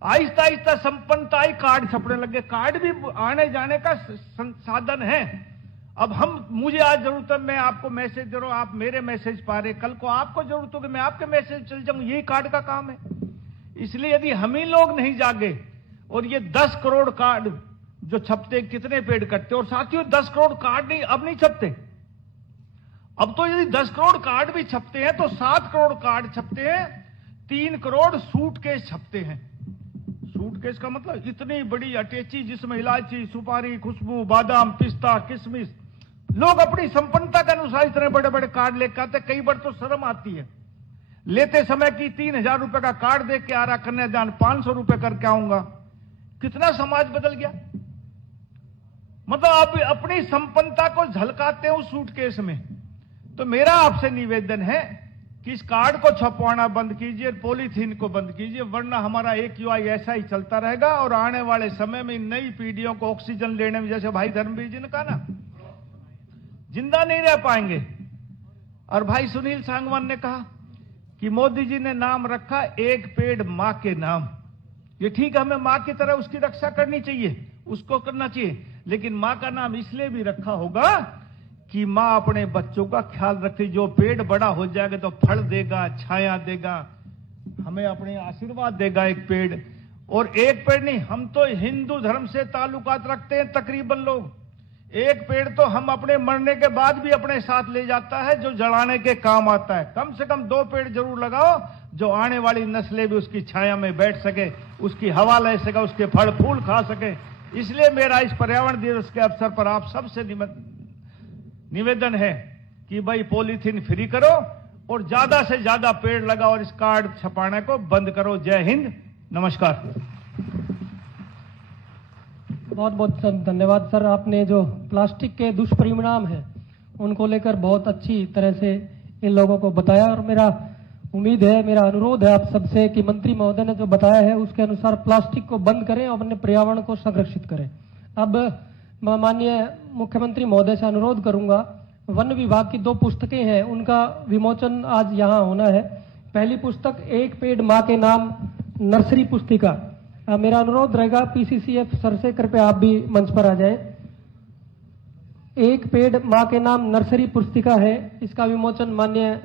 आहिस्ता आहिस्ता संपन्नता ही कार्ड छपने लगे। कार्ड भी आने जाने का साधन है। अब मुझे आज जरूरत है, मैं आपको मैसेज दे रहा हूं, आप मेरे मैसेज पा रहे, कल को आपको जरूरत होगी मैं आपके मैसेज चल जाऊं, यही कार्ड का काम है। इसलिए यदि हम ही लोग नहीं जागे, और ये 10 करोड़ कार्ड जो छपते, कितने पेड़ कटते, और साथियों 10 करोड़ कार्ड नहीं अब नहीं छपते। अब तो यदि 10 करोड़ कार्ड भी छपते हैं तो 7 करोड़ कार्ड छपते हैं, 3 करोड़ सूटकेस छपते हैं। सूटकेस का मतलब इतनी बड़ी अटैची जिसमें इलायची, सुपारी, खुशबू, बादाम, पिस्ता, किशमिश, लोग अपनी संपन्नता के अनुसार इतने बड़े बड़े कार्ड लेकर आते। कई बार तो शर्म आती है लेते समय कि 3000 रुपए का कार्ड दे के आ रहा, कन्यादान 500 रुपए करके आऊंगा। कितना समाज बदल गया। मतलब आप अपनी संपन्नता को झलकाते हो सूटकेस में। तो मेरा आपसे निवेदन है कि इस कार्ड को छपवाना बंद कीजिए, पॉलीथीन को बंद कीजिए, वरना हमारा AQI ऐसा ही चलता रहेगा और आने वाले समय में नई पीढ़ियों को ऑक्सीजन लेने में, जैसे भाई धर्मवीर जी ने कहा ना, जिंदा नहीं रह पाएंगे। और भाई सुनील सांगवान ने कहा कि मोदी जी ने नाम रखा एक पेड़ मां के नाम। ये ठीक है, हमें मां की तरह उसकी रक्षा करनी चाहिए, उसको करना चाहिए, लेकिन मां का नाम इसलिए भी रखा होगा कि मां अपने बच्चों का ख्याल रखती। जो पेड़ बड़ा हो जाएगा तो फल देगा, छाया देगा, हमें अपने आशीर्वाद देगा एक पेड़। और एक पेड़ नहीं, हम तो हिंदू धर्म से ताल्लुकात रखते हैं तकरीबन लोग। एक पेड़ तो हम अपने मरने के बाद भी अपने साथ ले जाता है, जो जलाने के काम आता है। कम से कम 2 पेड़ जरूर लगाओ, जो आने वाली नस्लें भी उसकी छाया में बैठ सके, उसकी हवा ले सके, उसके फल फूल खा सके। इसलिए मेरा इस पर्यावरण दिवस के अवसर पर आप सबसे निवेदन है कि भाई पॉलीथीन फ्री करो और ज्यादा से ज्यादा पेड़ लगाओ और इस कार्ड छपाने को बंद करो। जय हिंद, नमस्कार। बहुत बहुत धन्यवाद सर। आपने जो प्लास्टिक के दुष्परिणाम हैं उनको लेकर बहुत अच्छी तरह से इन लोगों को बताया, और मेरा उम्मीद है, मेरा अनुरोध है आप सबसे कि मंत्री महोदय ने जो बताया है उसके अनुसार प्लास्टिक को बंद करें और अपने पर्यावरण को संरक्षित करें। अब मैं माननीय मुख्यमंत्री महोदय से अनुरोध करूंगा, वन विभाग की 2 पुस्तकें हैं, उनका विमोचन आज यहाँ होना है। पहली पुस्तक एक पेड़ मां के नाम नर्सरी पुस्तिका। मेरा अनुरोध रहेगा PCCF सर से, कृपया आप भी मंच पर आ जाएं। एक पेड़ मां के नाम नर्सरी पुस्तिका है, इसका विमोचन माननीय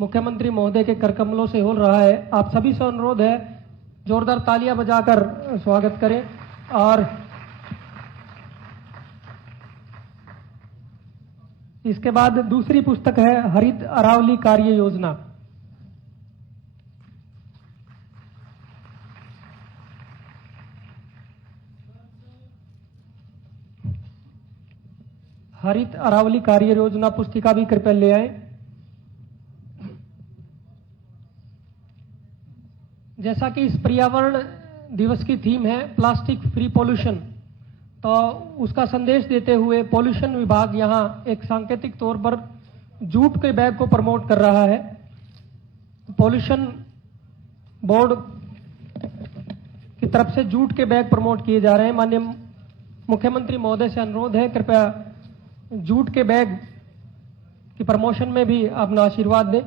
मुख्यमंत्री महोदय के करकमलों से हो रहा है। आप सभी से अनुरोध है जोरदार तालियां बजाकर स्वागत करें। और इसके बाद दूसरी पुस्तक है हरित अरावली कार्य योजना। हरित अरावली कार्य योजना पुस्तिका भी कृपया ले आए। जैसा कि इस पर्यावरण दिवस की थीम है प्लास्टिक फ्री पॉल्यूशन, तो उसका संदेश देते हुए पॉल्यूशन विभाग यहां एक सांकेतिक तौर पर जूट के बैग को प्रमोट कर रहा है। पॉल्यूशन बोर्ड की तरफ से जूट के बैग प्रमोट किए जा रहे हैं। माननीय मुख्यमंत्री महोदय से अनुरोध है, कृपया जूट के बैग की प्रमोशन में भी अपना आशीर्वाद दें।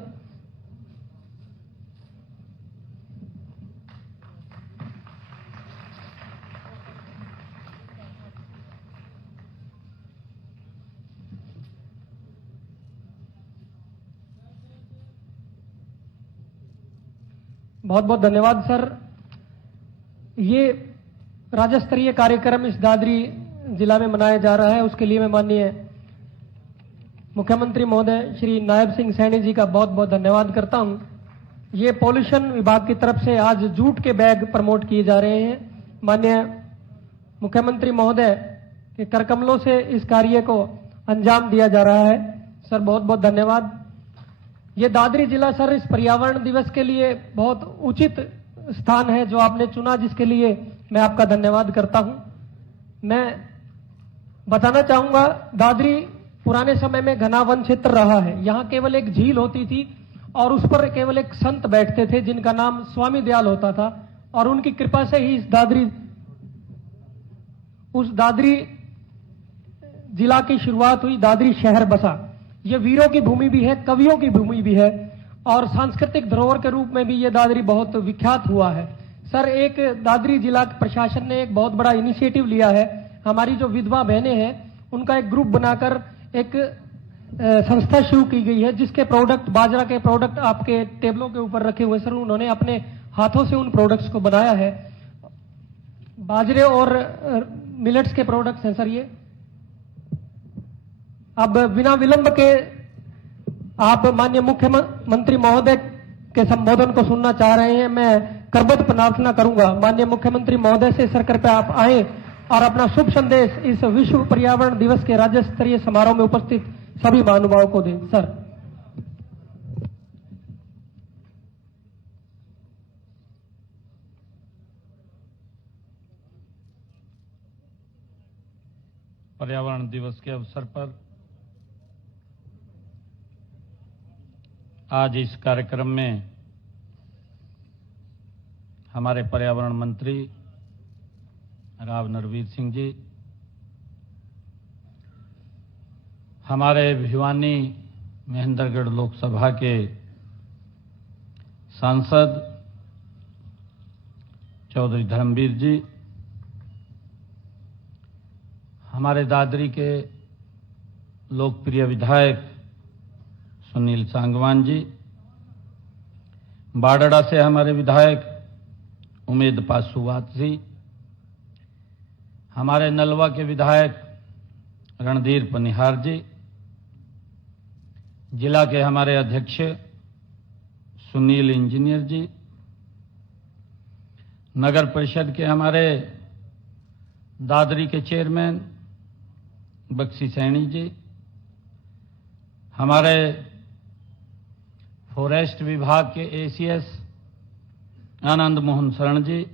बहुत बहुत धन्यवाद सर। ये राज्य स्तरीय कार्यक्रम इस दादरी जिला में मनाया जा रहा है, उसके लिए मैं माननीय मुख्यमंत्री महोदय श्री नायब सिंह सैनी जी का बहुत बहुत धन्यवाद करता हूं। ये पॉल्यूशन विभाग की तरफ से आज जूट के बैग प्रमोट किए जा रहे हैं। माननीय मुख्यमंत्री महोदय के करकमलों से इस कार्य को अंजाम दिया जा रहा है। सर बहुत बहुत धन्यवाद। ये दादरी जिला सर इस पर्यावरण दिवस के लिए बहुत उचित स्थान है जो आपने चुना, जिसके लिए मैं आपका धन्यवाद करता हूं। मैं बताना चाहूंगा, दादरी पुराने समय में घना वन क्षेत्र रहा है। यहाँ केवल एक झील होती थी और उस पर केवल एक संत बैठते थे जिनका नाम स्वामी दयाल होता था, और उनकी कृपा से ही उस दादरी जिला की शुरुआत हुई, दादरी शहर बसा। ये वीरों की भूमि भी है, कवियों की भूमि भी है, और सांस्कृतिक धरोहर के रूप में भी ये दादरी बहुत विख्यात हुआ है। सर, एक दादरी जिला प्रशासन ने एक बहुत बड़ा इनिशिएटिव लिया है। हमारी जो विधवा बहनें हैं उनका एक ग्रुप बनाकर एक संस्था शुरू की गई है, जिसके प्रोडक्ट, बाजरा के प्रोडक्ट आपके टेबलों के ऊपर रखे हुए सर, उन्होंने अपने हाथों से उन प्रोडक्ट्स को बनाया है। बाजरे और मिलेट्स के प्रोडक्ट्स हैं सर ये। अब बिना विलंब के आप माननीय मुख्यमंत्री महोदय के संबोधन को सुनना चाह रहे हैं। मैं करबद्ध प्रार्थना करूंगा माननीय मुख्यमंत्री महोदय से, सर कृपया आप आए और अपना शुभ संदेश इस विश्व पर्यावरण दिवस के राज्य स्तरीय समारोह में उपस्थित सभी महानुभावों को दें। सर। पर्यावरण दिवस के अवसर पर आज इस कार्यक्रम में हमारे पर्यावरण मंत्री राव नरवीर सिंह जी, हमारे भिवानी महेंद्रगढ़ लोकसभा के सांसद चौधरी धर्मवीर जी, हमारे दादरी के लोकप्रिय विधायक सुनील सांगवान जी, बाडड़ा से हमारे विधायक उमेद पासूवात जी, हमारे नलवा के विधायक रणधीर पनिहार जी, जिला के हमारे अध्यक्ष सुनील इंजीनियर जी, नगर परिषद के हमारे दादरी के चेयरमैन बक्सी सैनी जी, हमारे फॉरेस्ट विभाग के एसीएस आनंद मोहन शरण जी,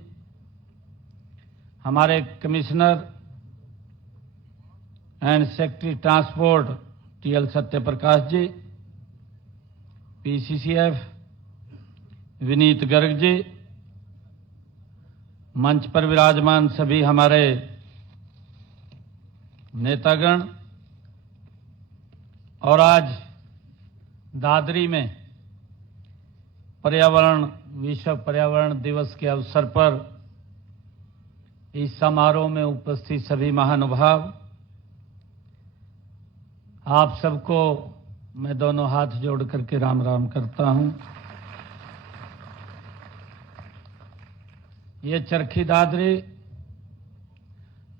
हमारे commissioner and secretary transport TL Satyaprakash ji, PCCF Vineet Garg ji, मंच पर विराजमान सभी हमारे नेतागण, और आज दादरी में विश्व पर्यावरण दिवस के अवसर पर इस समारोह में उपस्थित सभी महानुभाव, आप सबको मैं दोनों हाथ जोड़ करके राम राम करता हूं। ये चरखी दादरी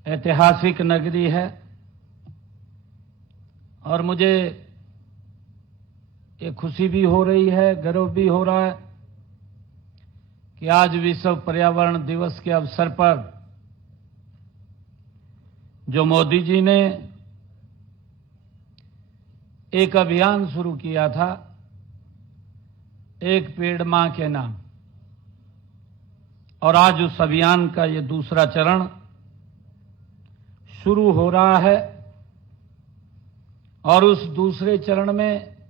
ऐतिहासिक नगरी है और मुझे ये खुशी भी हो रही है, गर्व भी हो रहा है कि आज विश्व पर्यावरण दिवस के अवसर पर जो मोदी जी ने एक अभियान शुरू किया था, एक पेड़ मां के नाम, और आज उस अभियान का ये दूसरा चरण शुरू हो रहा है। और उस दूसरे चरण में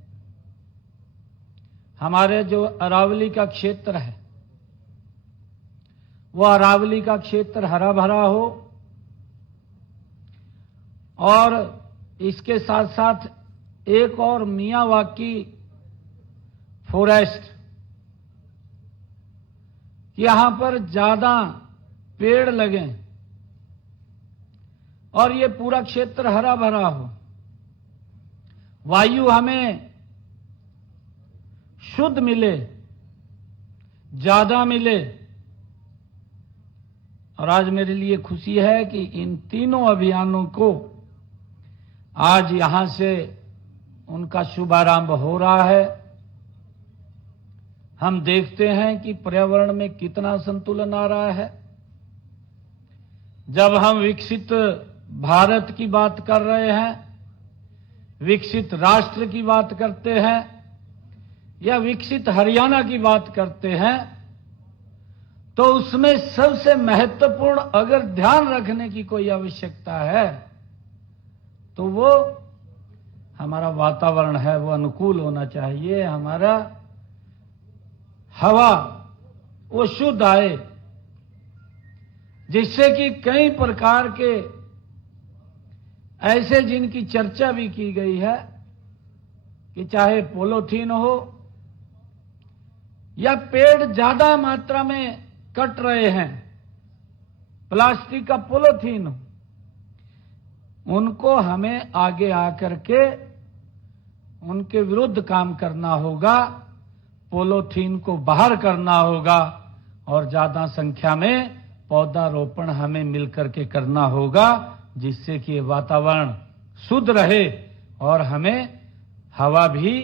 हमारे जो अरावली का क्षेत्र है, वो अरावली का क्षेत्र हरा भरा हो, और इसके साथ साथ एक और मियावाकी फॉरेस्ट, यहां पर ज्यादा पेड़ लगें और ये पूरा क्षेत्र हरा भरा हो, वायु हमें शुद्ध मिले, ज्यादा मिले। और आज मेरे लिए खुशी है कि इन तीनों अभियानों को आज यहां से उनका शुभारंभ हो रहा है। हम देखते हैं कि पर्यावरण में कितना संतुलन आ रहा है। जब हम विकसित भारत की बात कर रहे हैं, विकसित राष्ट्र की बात करते हैं, या विकसित हरियाणा की बात करते हैं, तो उसमें सबसे महत्वपूर्ण अगर ध्यान रखने की कोई आवश्यकता है तो वो हमारा वातावरण है, वो अनुकूल होना चाहिए। हमारा हवा वो शुद्ध आए, जिससे कि कई प्रकार के ऐसे जिनकी चर्चा भी की गई है कि चाहे पॉलीथीन हो या पेड़ ज्यादा मात्रा में कट रहे हैं, प्लास्टिक का पॉलीथीन हो, उनको हमें आगे आकर के उनके विरुद्ध काम करना होगा, पॉलीथीन को बाहर करना होगा और ज्यादा संख्या में पौधारोपण हमें मिलकर के करना होगा, जिससे कि वातावरण शुद्ध रहे और हमें हवा भी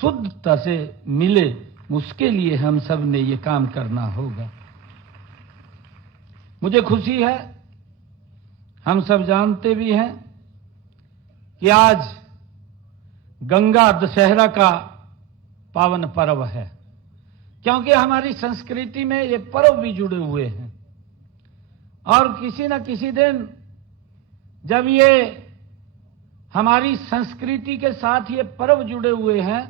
शुद्धता से मिले। उसके लिए हम सब ने ये काम करना होगा। मुझे खुशी है, हम सब जानते भी हैं कि आज गंगा दशहरा का पावन पर्व है, क्योंकि हमारी संस्कृति में ये पर्व भी जुड़े हुए हैं। और किसी न किसी दिन जब ये हमारी संस्कृति के साथ ये पर्व जुड़े हुए हैं,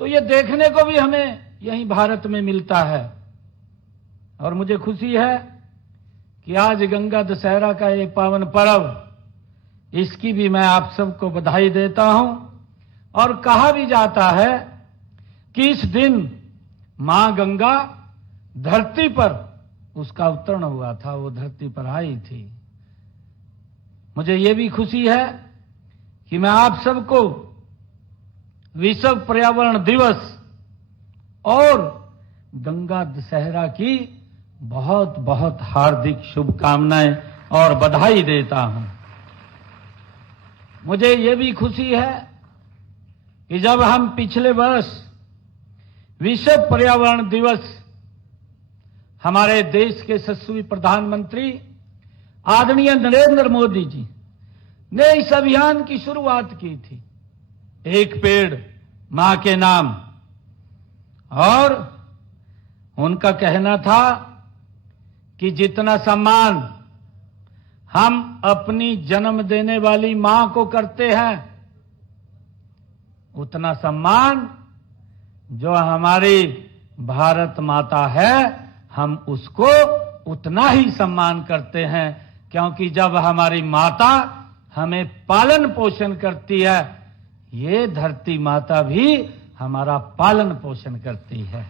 तो ये देखने को भी हमें यहीं भारत में मिलता है। और मुझे खुशी है कि आज गंगा दशहरा का ये पावन पर्व, इसकी भी मैं आप सबको बधाई देता हूं। और कहा भी जाता है कि इस दिन मां गंगा धरती पर उसका अवतरण हुआ था, वो धरती पर आई थी। मुझे ये भी खुशी है कि मैं आप सबको विश्व पर्यावरण दिवस और गंगा दशहरा की बहुत बहुत हार्दिक शुभकामनाएं और बधाई देता हूं। मुझे ये भी खुशी है कि जब हम पिछले वर्ष विश्व पर्यावरण दिवस हमारे देश के यशस्वी प्रधानमंत्री आदरणीय नरेंद्र मोदी जी ने इस अभियान की शुरुआत की थी, एक पेड़ मां के नाम। और उनका कहना था कि जितना सम्मान हम अपनी जन्म देने वाली मां को करते हैं, उतना सम्मान जो हमारी भारत माता है, हम उसको उतना ही सम्मान करते हैं। क्योंकि जब हमारी माता हमें पालन पोषण करती है, ये धरती माता भी हमारा पालन पोषण करती है।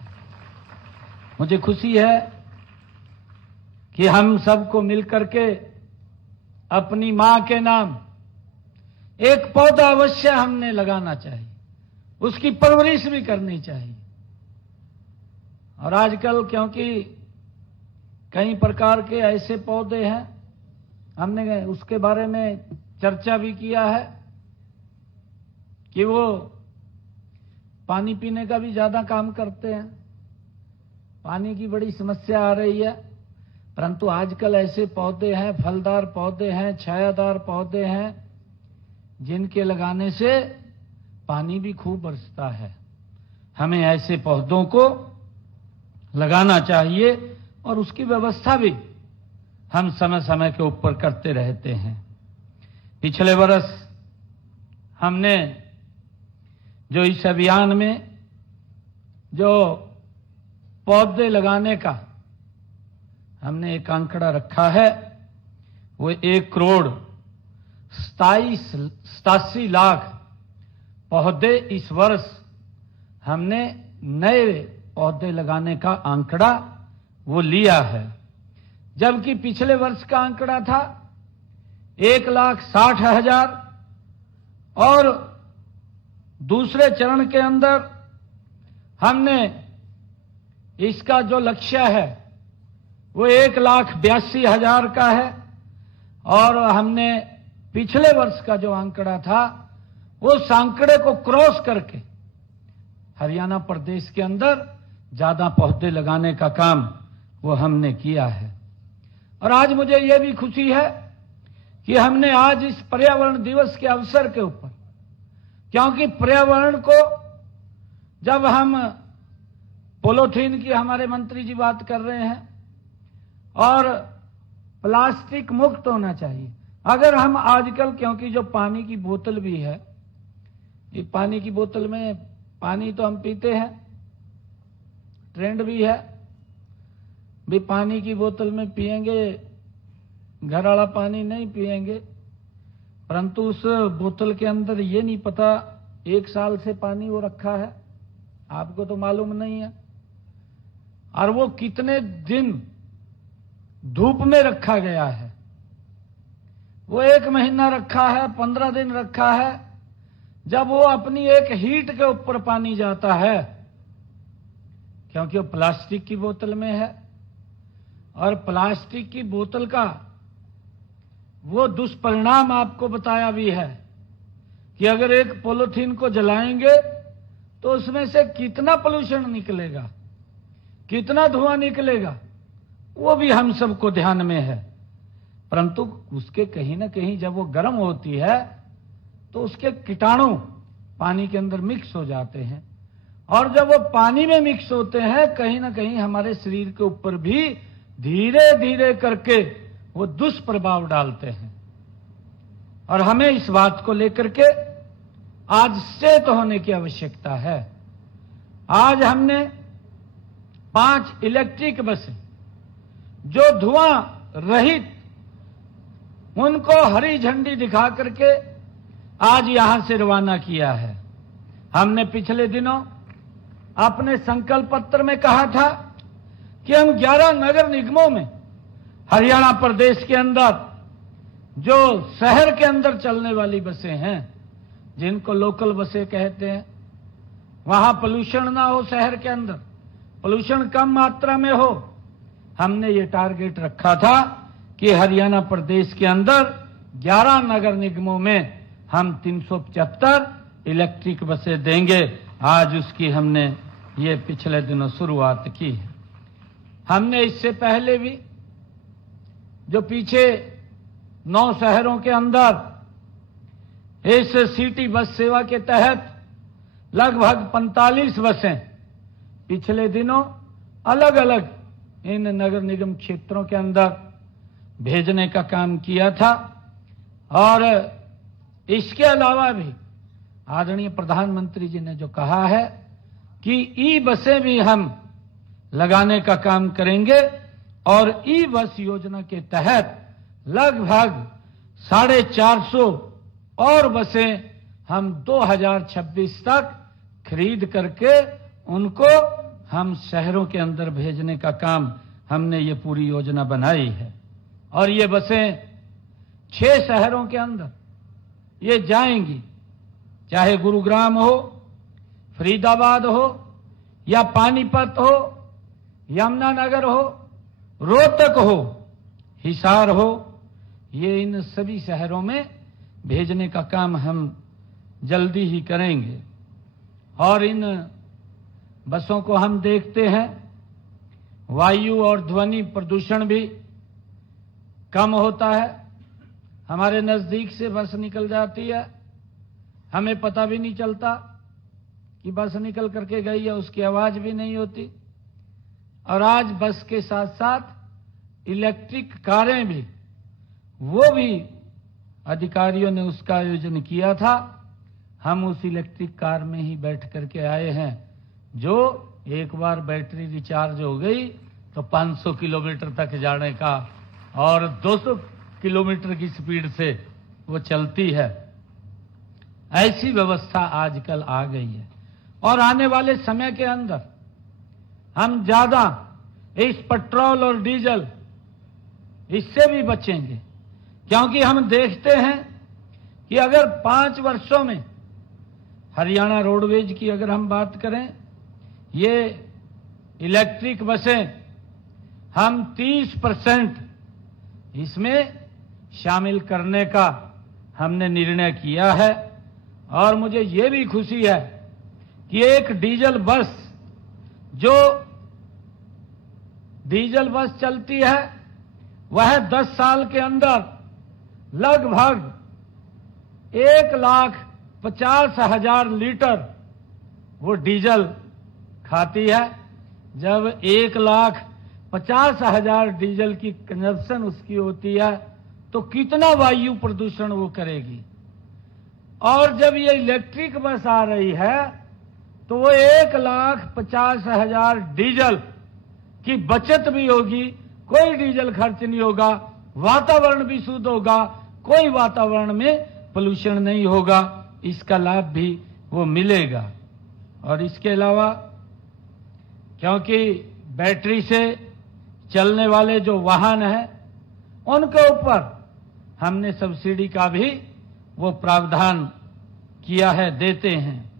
मुझे खुशी है कि हम सबको मिलकर के अपनी मां के नाम एक पौधा अवश्य हमने लगाना चाहिए, उसकी परवरिश भी करनी चाहिए। और आजकल क्योंकि कई प्रकार के ऐसे पौधे हैं, हमने उसके बारे में चर्चा भी किया है कि वो पानी पीने का भी ज्यादा काम करते हैं, पानी की बड़ी समस्या आ रही है। परंतु आजकल ऐसे पौधे हैं, फलदार पौधे हैं, छायादार पौधे हैं, जिनके लगाने से पानी भी खूब बरसता है। हमें ऐसे पौधों को लगाना चाहिए और उसकी व्यवस्था भी हम समय समय के ऊपर करते रहते हैं। पिछले वर्ष हमने जो इस अभियान में जो पौधे लगाने का हमने एक आंकड़ा रखा है, वो 1,87 लाख पौधे इस वर्ष हमने नए पौधे लगाने का आंकड़ा वो लिया है। जबकि पिछले वर्ष का आंकड़ा था 1,60,000 और दूसरे चरण के अंदर हमने इसका जो लक्ष्य है वो 1,82,000 का है। और हमने पिछले वर्ष का जो आंकड़ा था उस आंकड़े को क्रॉस करके हरियाणा प्रदेश के अंदर ज्यादा पौधे लगाने का काम वो हमने किया है। और आज मुझे यह भी खुशी है कि हमने आज इस पर्यावरण दिवस के अवसर के ऊपर, क्योंकि पर्यावरण को जब हम पॉलीथीन की हमारे मंत्री जी बात कर रहे हैं और प्लास्टिक मुक्त होना चाहिए। अगर हम आजकल, क्योंकि जो पानी की बोतल भी है, ये पानी की बोतल में पानी तो हम पीते हैं, ट्रेंड भी है भी पानी की बोतल में पिएंगे, घर वाला पानी नहीं पिएंगे। परंतु उस बोतल के अंदर ये नहीं पता 1 साल से पानी वो रखा है, आपको तो मालूम नहीं है। और वो कितने दिन धूप में रखा गया है, वो 1 महीना रखा है, 15 दिन रखा है। जब वो अपनी एक हीट के ऊपर पानी जाता है, क्योंकि वो प्लास्टिक की बोतल में है, और प्लास्टिक की बोतल का वो दुष्परिणाम आपको बताया भी है कि अगर एक पॉलीथीन को जलाएंगे तो उसमें से कितना पोल्यूशन निकलेगा, कितना धुआं निकलेगा, वो भी हम सबको ध्यान में है। परंतु उसके कहीं ना कहीं जब वो गर्म होती है तो उसके कीटाणु पानी के अंदर मिक्स हो जाते हैं, और जब वो पानी में मिक्स होते हैं कहीं ना कहीं हमारे शरीर के ऊपर भी धीरे धीरे करके वो दुष्प्रभाव डालते हैं। और हमें इस बात को लेकर के आज सचेत होने की आवश्यकता है। आज हमने 5 इलेक्ट्रिक बसें जो धुआं रहित, उनको हरी झंडी दिखा करके आज यहां से रवाना किया है। हमने पिछले दिनों अपने संकल्प पत्र में कहा था कि हम 11 नगर निगमों में हरियाणा प्रदेश के अंदर जो शहर के अंदर चलने वाली बसें हैं, जिनको लोकल बसें कहते हैं, वहां पोल्यूशन ना हो, शहर के अंदर पोल्यूशन कम मात्रा में हो, हमने ये टारगेट रखा था कि हरियाणा प्रदेश के अंदर 11 नगर निगमों में हम 375 इलेक्ट्रिक बसें देंगे। आज उसकी हमने ये पिछले दिनों शुरुआत की है। हमने इससे पहले भी जो पीछे 9 शहरों के अंदर इस सिटी बस सेवा के तहत लगभग 45 बसें पिछले दिनों अलग अलग इन नगर निगम क्षेत्रों के अंदर भेजने का काम किया था। और इसके अलावा भी आदरणीय प्रधानमंत्री जी ने जो कहा है कि ई बसें भी हम लगाने का काम करेंगे, और ई बस योजना के तहत लगभग 450 और बसें हम 2026 तक खरीद करके उनको हम शहरों के अंदर भेजने का काम हमने ये पूरी योजना बनाई है। और ये बसें 6 शहरों के अंदर ये जाएंगी, चाहे गुरुग्राम हो, फरीदाबाद हो, या पानीपत हो, यमुनानगर हो, रोहतक हो, हिसार हो, ये इन सभी शहरों में भेजने का काम हम जल्दी ही करेंगे। और इन बसों को हम देखते हैं, वायु और ध्वनि प्रदूषण भी कम होता है। हमारे नजदीक से बस निकल जाती है, हमें पता भी नहीं चलता कि बस निकल करके गई है, उसकी आवाज भी नहीं होती। और आज बस के साथ साथ इलेक्ट्रिक कारें भी, वो भी अधिकारियों ने उसका आयोजन किया था। हम उस इलेक्ट्रिक कार में ही बैठ करके आए हैं, जो एक बार बैटरी रिचार्ज हो गई तो 500 किलोमीटर तक जाने का और 200 किलोमीटर की स्पीड से वो चलती है। ऐसी व्यवस्था आजकल आ गई है। और आने वाले समय के अंदर हम ज्यादा इस पेट्रोल और डीजल इससे भी बचेंगे, क्योंकि हम देखते हैं कि अगर 5 वर्षों में हरियाणा रोडवेज की अगर हम बात करें, ये इलेक्ट्रिक बसें हम 30% इसमें शामिल करने का हमने निर्णय किया है। और मुझे ये भी खुशी है कि एक डीजल बस, जो डीजल बस चलती है, वह 10 साल के अंदर लगभग 1,50,000 लीटर वो डीजल खाती है। जब 1,50,000 डीजल की कंजप्शन उसकी होती है तो कितना वायु प्रदूषण वो करेगी। और जब ये इलेक्ट्रिक बस आ रही है तो वो 1,50,000 डीजल की बचत भी होगी, कोई डीजल खर्च नहीं होगा, वातावरण भी शुद्ध होगा, कोई वातावरण में पोल्यूशन नहीं होगा, इसका लाभ भी वो मिलेगा। और इसके अलावा क्योंकि बैटरी से चलने वाले जो वाहन हैं, उनके ऊपर हमने सब्सिडी का भी वो प्रावधान किया है, देते हैं।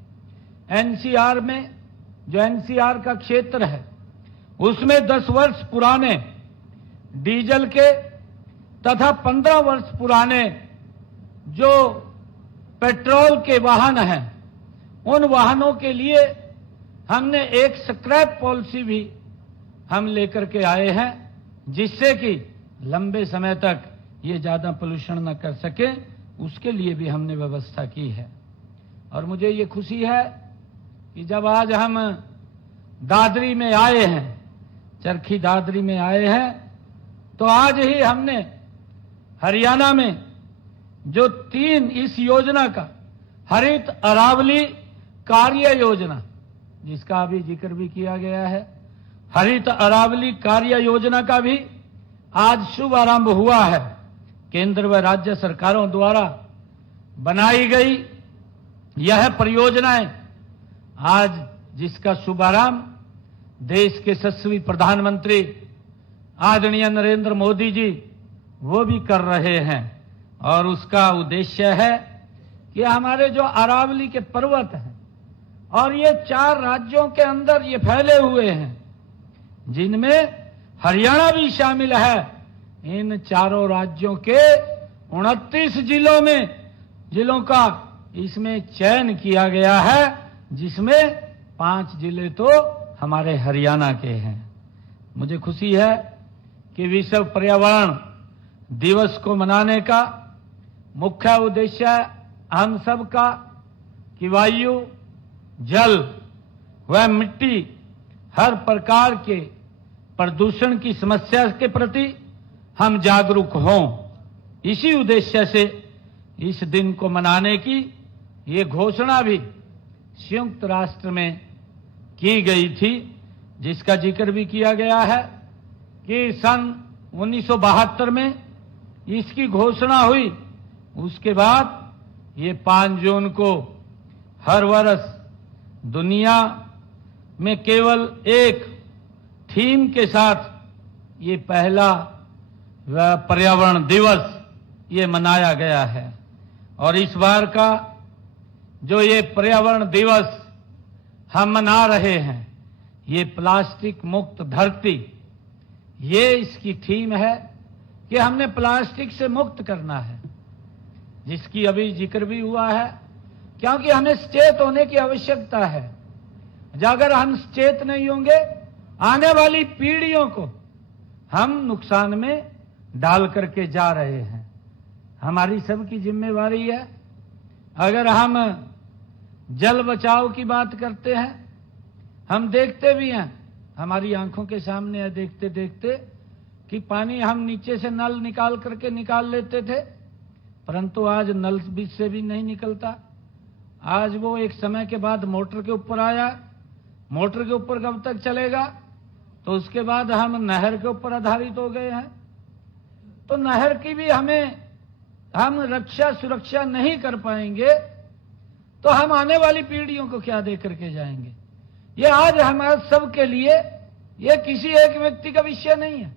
एनसीआर में, जो एनसीआर का क्षेत्र है, उसमें 10 वर्ष पुराने डीजल के तथा 15 वर्ष पुराने जो पेट्रोल के वाहन हैं, उन वाहनों के लिए हमने एक स्क्रैप पॉलिसी भी हम लेकर के आए हैं, जिससे कि लंबे समय तक ये ज्यादा पोल्यूशन न कर सके, उसके लिए भी हमने व्यवस्था की है। और मुझे ये खुशी है कि जब आज हम दादरी में आए हैं, चरखी दादरी में आए हैं, तो आज ही हमने हरियाणा में जो 3 इस योजना का हरित अरावली कार्य योजना जिसका अभी जिक्र भी किया गया है। हरित अरावली कार्य योजना का भी आज शुभारंभ हुआ है। केंद्र व राज्य सरकारों द्वारा बनाई गई यह परियोजनाएं आज जिसका शुभारंभ देश के यशस्वी प्रधानमंत्री आदरणीय नरेंद्र मोदी जी वो भी कर रहे हैं, और उसका उद्देश्य है कि हमारे जो अरावली के पर्वत हैं और ये 4 राज्यों के अंदर ये फैले हुए हैं, जिनमें हरियाणा भी शामिल है, इन चारों राज्यों के 29 जिलों का इसमें चयन किया गया है, जिसमें 5 जिले तो हमारे हरियाणा के हैं। मुझे खुशी है कि विश्व पर्यावरण दिवस को मनाने का मुख्य उद्देश्य हम सब का कि वायु, जल व मिट्टी हर प्रकार के प्रदूषण की समस्या के प्रति हम जागरूक हों। इसी उद्देश्य से इस दिन को मनाने की ये घोषणा भी संयुक्त राष्ट्र में की गई थी, जिसका जिक्र भी किया गया है कि सन 1972 में इसकी घोषणा हुई। उसके बाद ये 5 जून को हर वर्ष दुनिया में केवल एक थीम के साथ ये पहला पर्यावरण दिवस ये मनाया गया है। और इस बार का जो ये पर्यावरण दिवस हम मना रहे हैं, ये प्लास्टिक मुक्त धरती, ये इसकी थीम है कि हमने प्लास्टिक से मुक्त करना है, जिसकी अभी जिक्र भी हुआ है, क्योंकि हमें सचेत होने की आवश्यकता है। अगर हम सचेत नहीं होंगे, आने वाली पीढ़ियों को हम नुकसान में डाल करके जा रहे हैं। हमारी सबकी जिम्मेवारी है। अगर हम जल बचाव की बात करते हैं, हम देखते भी हैं, हमारी आंखों के सामने है देखते देखते कि पानी हम नीचे से नल निकाल करके निकाल लेते थे, परंतु आज नल बीच से भी नहीं निकलता। आज वो एक समय के बाद मोटर के ऊपर आया। मोटर के ऊपर कब तक चलेगा? तो उसके बाद हम नहर के ऊपर आधारित हो गए हैं। तो नहर की भी हम रक्षा सुरक्षा नहीं कर पाएंगे तो हम आने वाली पीढ़ियों को क्या दे करके जाएंगे? ये आज हमारे सबके लिए, ये किसी एक व्यक्ति का विषय नहीं है,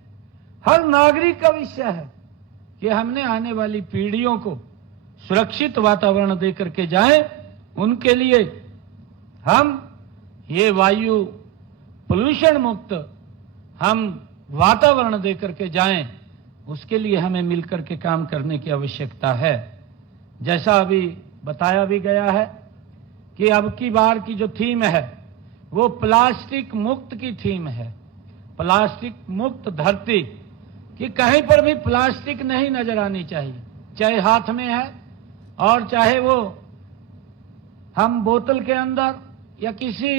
हर नागरिक का विषय है कि हमने आने वाली पीढ़ियों को सुरक्षित वातावरण दे करके जाएं। उनके लिए हम ये वायु पोल्यूशन मुक्त हम वातावरण दे करके जाएं, उसके लिए हमें मिलकर के काम करने की आवश्यकता है। जैसा अभी बताया भी गया है कि अब की बार की जो थीम है वो प्लास्टिक मुक्त की थीम है। प्लास्टिक मुक्त धरती, कि कहीं पर भी प्लास्टिक नहीं नजर आनी चाहिए, चाहे हाथ में है और चाहे वो हम बोतल के अंदर या किसी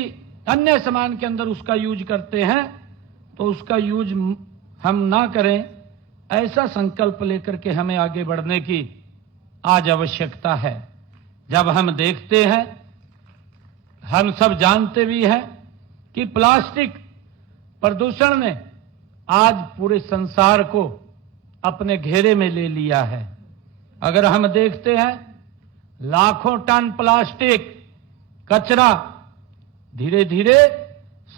अन्य सामान के अंदर उसका यूज करते हैं, तो उसका यूज हम ना करें। ऐसा संकल्प लेकर के हमें आगे बढ़ने की आज आवश्यकता है। जब हम देखते हैं, हम सब जानते भी हैं कि प्लास्टिक प्रदूषण ने आज पूरे संसार को अपने घेरे में ले लिया है। अगर हम देखते हैं, लाखों टन प्लास्टिक कचरा धीरे धीरे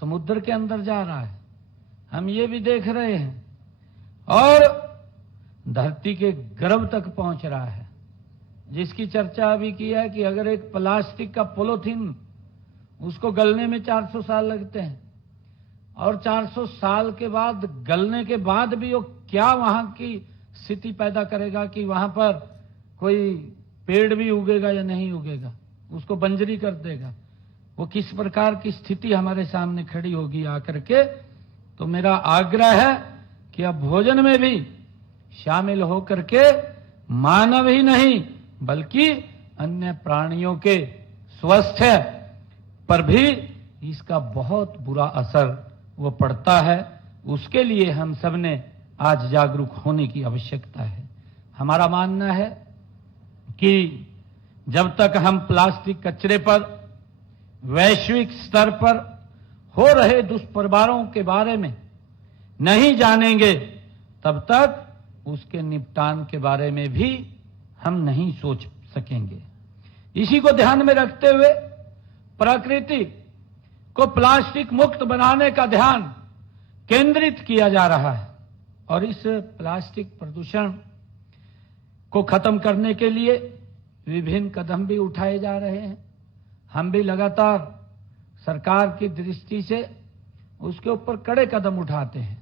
समुद्र के अंदर जा रहा है, हम ये भी देख रहे हैं, और धरती के गर्भ तक पहुंच रहा है, जिसकी चर्चा अभी की है कि अगर एक प्लास्टिक का पॉलीथीन, उसको गलने में 400 साल लगते हैं, और 400 साल के बाद गलने के बाद भी वो क्या वहां की स्थिति पैदा करेगा कि वहां पर कोई पेड़ भी उगेगा या नहीं उगेगा, उसको बंजरी कर देगा। वो किस प्रकार की स्थिति हमारे सामने खड़ी होगी आकर के। तो मेरा आग्रह है कि अब भोजन में भी शामिल होकर के मानव ही नहीं बल्कि अन्य प्राणियों के स्वास्थ्य पर भी इसका बहुत बुरा असर वो पड़ता है। उसके लिए हम सब ने आज जागरूक होने की आवश्यकता है। हमारा मानना है कि जब तक हम प्लास्टिक कचरे पर वैश्विक स्तर पर हो रहे दुष्प्रभावों के बारे में नहीं जानेंगे, तब तक उसके निपटान के बारे में भी हम नहीं सोच सकेंगे। इसी को ध्यान में रखते हुए प्रकृति को प्लास्टिक मुक्त बनाने का ध्यान केंद्रित किया जा रहा है और इस प्लास्टिक प्रदूषण को खत्म करने के लिए विभिन्न कदम भी उठाए जा रहे हैं। हम भी लगातार सरकार की दृष्टि से उसके ऊपर कड़े कदम उठाते हैं,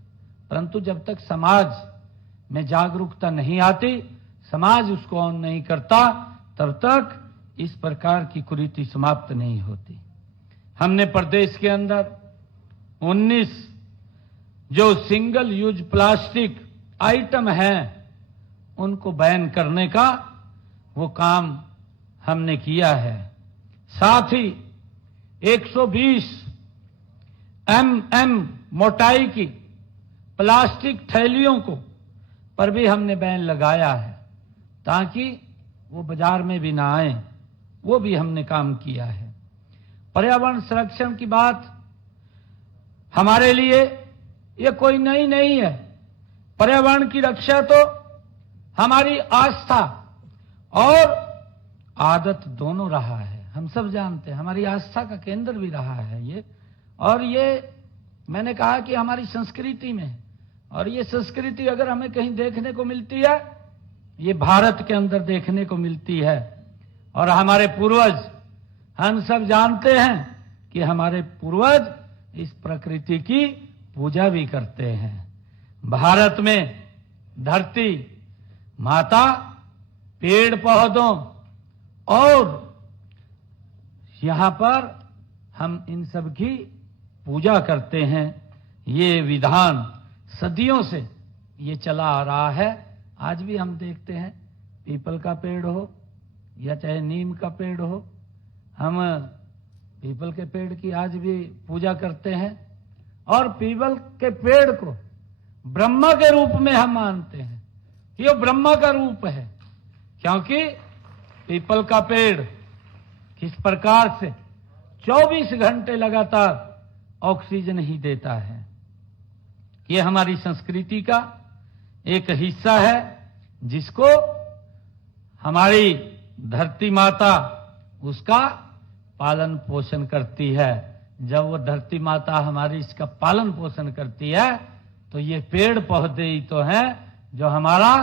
परंतु जब तक समाज में जागरूकता नहीं आती, समाज उसको ऑन नहीं करता, तब तक इस प्रकार की कुरीति समाप्त नहीं होती। हमने प्रदेश के अंदर 19 जो सिंगल यूज प्लास्टिक आइटम हैं उनको बैन करने का वो काम हमने किया है। साथ ही 120 mm मोटाई की प्लास्टिक थैलियों को पर भी हमने बैन लगाया है ताकि वो बाजार में भी ना आए, वो भी हमने काम किया है। पर्यावरण संरक्षण की बात हमारे लिए ये कोई नई नहीं है। पर्यावरण की रक्षा तो हमारी आस्था और आदत दोनों रहा है। हम सब जानते हैं, हमारी आस्था का केंद्र भी रहा है ये, और ये मैंने कहा कि हमारी संस्कृति में, और ये संस्कृति अगर हमें कहीं देखने को मिलती है, ये भारत के अंदर देखने को मिलती है। और हमारे पूर्वज, हम सब जानते हैं कि हमारे पूर्वज इस प्रकृति की पूजा भी करते हैं। भारत में धरती माता, पेड़ पौधों और यहां पर हम इन सब की पूजा करते हैं। ये विधान सदियों से ये चला आ रहा है। आज भी हम देखते हैं, पीपल का पेड़ हो या चाहे नीम का पेड़ हो, हम पीपल के पेड़ की आज भी पूजा करते हैं और पीपल के पेड़ को ब्रह्मा के रूप में हम मानते हैं कि ये ब्रह्मा का रूप है, क्योंकि पीपल का पेड़ किस प्रकार से 24 घंटे लगातार ऑक्सीजन ही देता है। ये हमारी संस्कृति का एक हिस्सा है जिसको हमारी धरती माता उसका पालन पोषण करती है। जब वो धरती माता हमारी इसका पालन पोषण करती है तो ये पेड़ पौधे ही तो हैं जो हमारा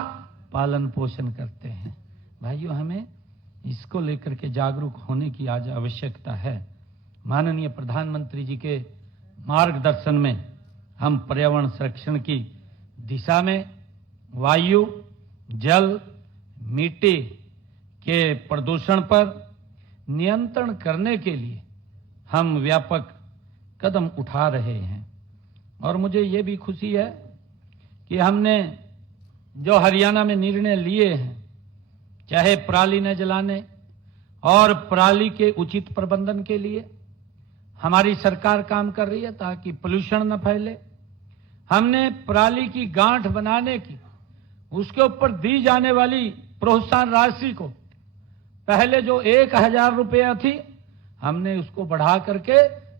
पालन पोषण करते हैं। भाइयों, हमें इसको लेकर के जागरूक होने की आज आवश्यकता है। माननीय प्रधानमंत्री जी के मार्गदर्शन में हम पर्यावरण संरक्षण की दिशा में वायु, जल, मिट्टी के प्रदूषण पर नियंत्रण करने के लिए हम व्यापक कदम उठा रहे हैं। और मुझे ये भी खुशी है कि हमने जो हरियाणा में निर्णय लिए हैं, चाहे पराली न जलाने और पराली के उचित प्रबंधन के लिए हमारी सरकार काम कर रही है ताकि पोल्यूशन न फैले। हमने पराली की गांठ बनाने की, उसके ऊपर दी जाने वाली प्रोत्साहन राशि को पहले जो 1000 रुपया थी, हमने उसको बढ़ा करके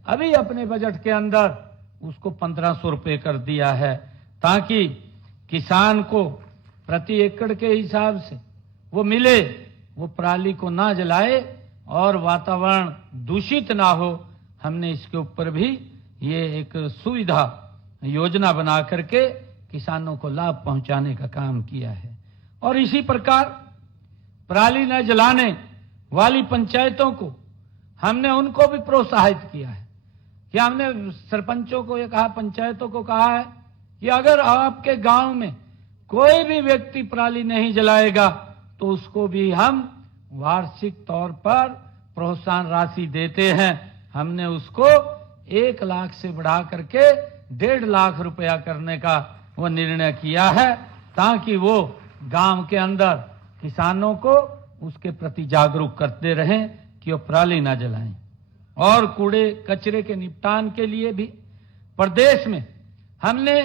अभी अपने बजट के अंदर उसको 1500 रुपये कर दिया है, ताकि किसान को प्रति एकड़ के हिसाब से वो मिले, वो पराली को ना जलाए और वातावरण दूषित ना हो। हमने इसके ऊपर भी ये एक सुविधा योजना बना करके किसानों को लाभ पहुंचाने का काम किया है। और इसी प्रकार पराली न जलाने वाली पंचायतों को हमने उनको भी प्रोत्साहित किया है कि हमने सरपंचों को ये कहा, पंचायतों को कहा है कि अगर आपके गांव में कोई भी व्यक्ति पराली नहीं जलाएगा तो उसको भी हम वार्षिक तौर पर प्रोत्साहन राशि देते हैं। हमने उसको 1 लाख से बढ़ा करके 1.5 लाख रुपया करने का वो निर्णय किया है, ताकि वो गांव के अंदर किसानों को उसके प्रति जागरूक करते रहें कि वो पराली ना जलाएं। और कूड़े कचरे के निपटान के लिए भी प्रदेश में हमने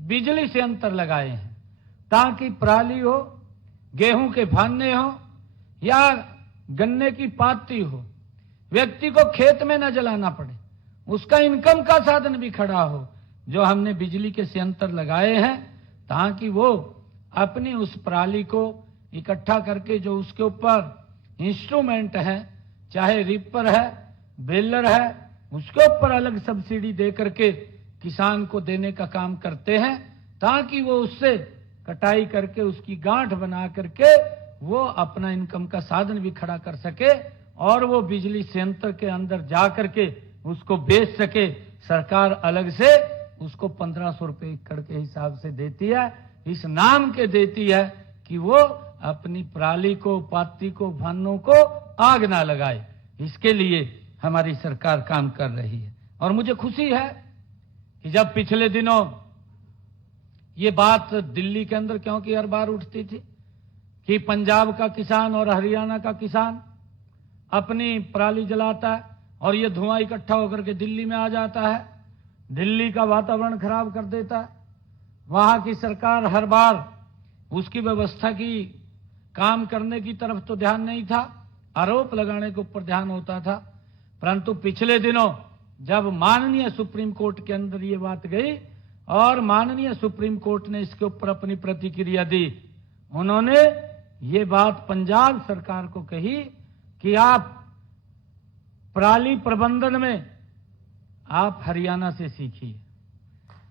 बिजली से अंतर लगाए हैं, ताकि पराली हो, गेहूं के फाने हो या गन्ने की पाती हो, व्यक्ति को खेत में न जलाना पड़े, उसका इनकम का साधन भी खड़ा हो। जो हमने बिजली के संयंत्र लगाए हैं ताकि वो अपनी उस पराली को इकट्ठा करके जो उसके ऊपर इंस्ट्रूमेंट है, चाहे रिपर है, बेलर है, उसके ऊपर अलग सब्सिडी दे करके किसान को देने का काम करते हैं, ताकि वो उससे कटाई करके उसकी गांठ बना करके वो अपना इनकम का साधन भी खड़ा कर सके और वो बिजली संयंत्र के अंदर जा करके उसको बेच सके। सरकार अलग से उसको 1500 रुपए एकड़ के हिसाब से देती है, इस नाम के देती है कि वो अपनी पराली को, पाती को, भानों को आग ना लगाए। इसके लिए हमारी सरकार काम कर रही है। और मुझे खुशी है कि जब पिछले दिनों ये बात दिल्ली के अंदर क्योंकि हर बार उठती थी कि पंजाब का किसान और हरियाणा का किसान अपनी पराली जलाता है और ये धुआं इकट्ठा होकर के दिल्ली में आ जाता है, दिल्ली का वातावरण खराब कर देता है। वहां की सरकार हर बार उसकी व्यवस्था की काम करने की तरफ तो ध्यान नहीं था, आरोप लगाने के ऊपर ध्यान होता था। परंतु पिछले दिनों जब माननीय सुप्रीम कोर्ट के अंदर ये बात गई और माननीय सुप्रीम कोर्ट ने इसके ऊपर अपनी प्रतिक्रिया दी, उन्होंने ये बात पंजाब सरकार को कही कि आप पराली प्रबंधन में आप हरियाणा से सीखिए,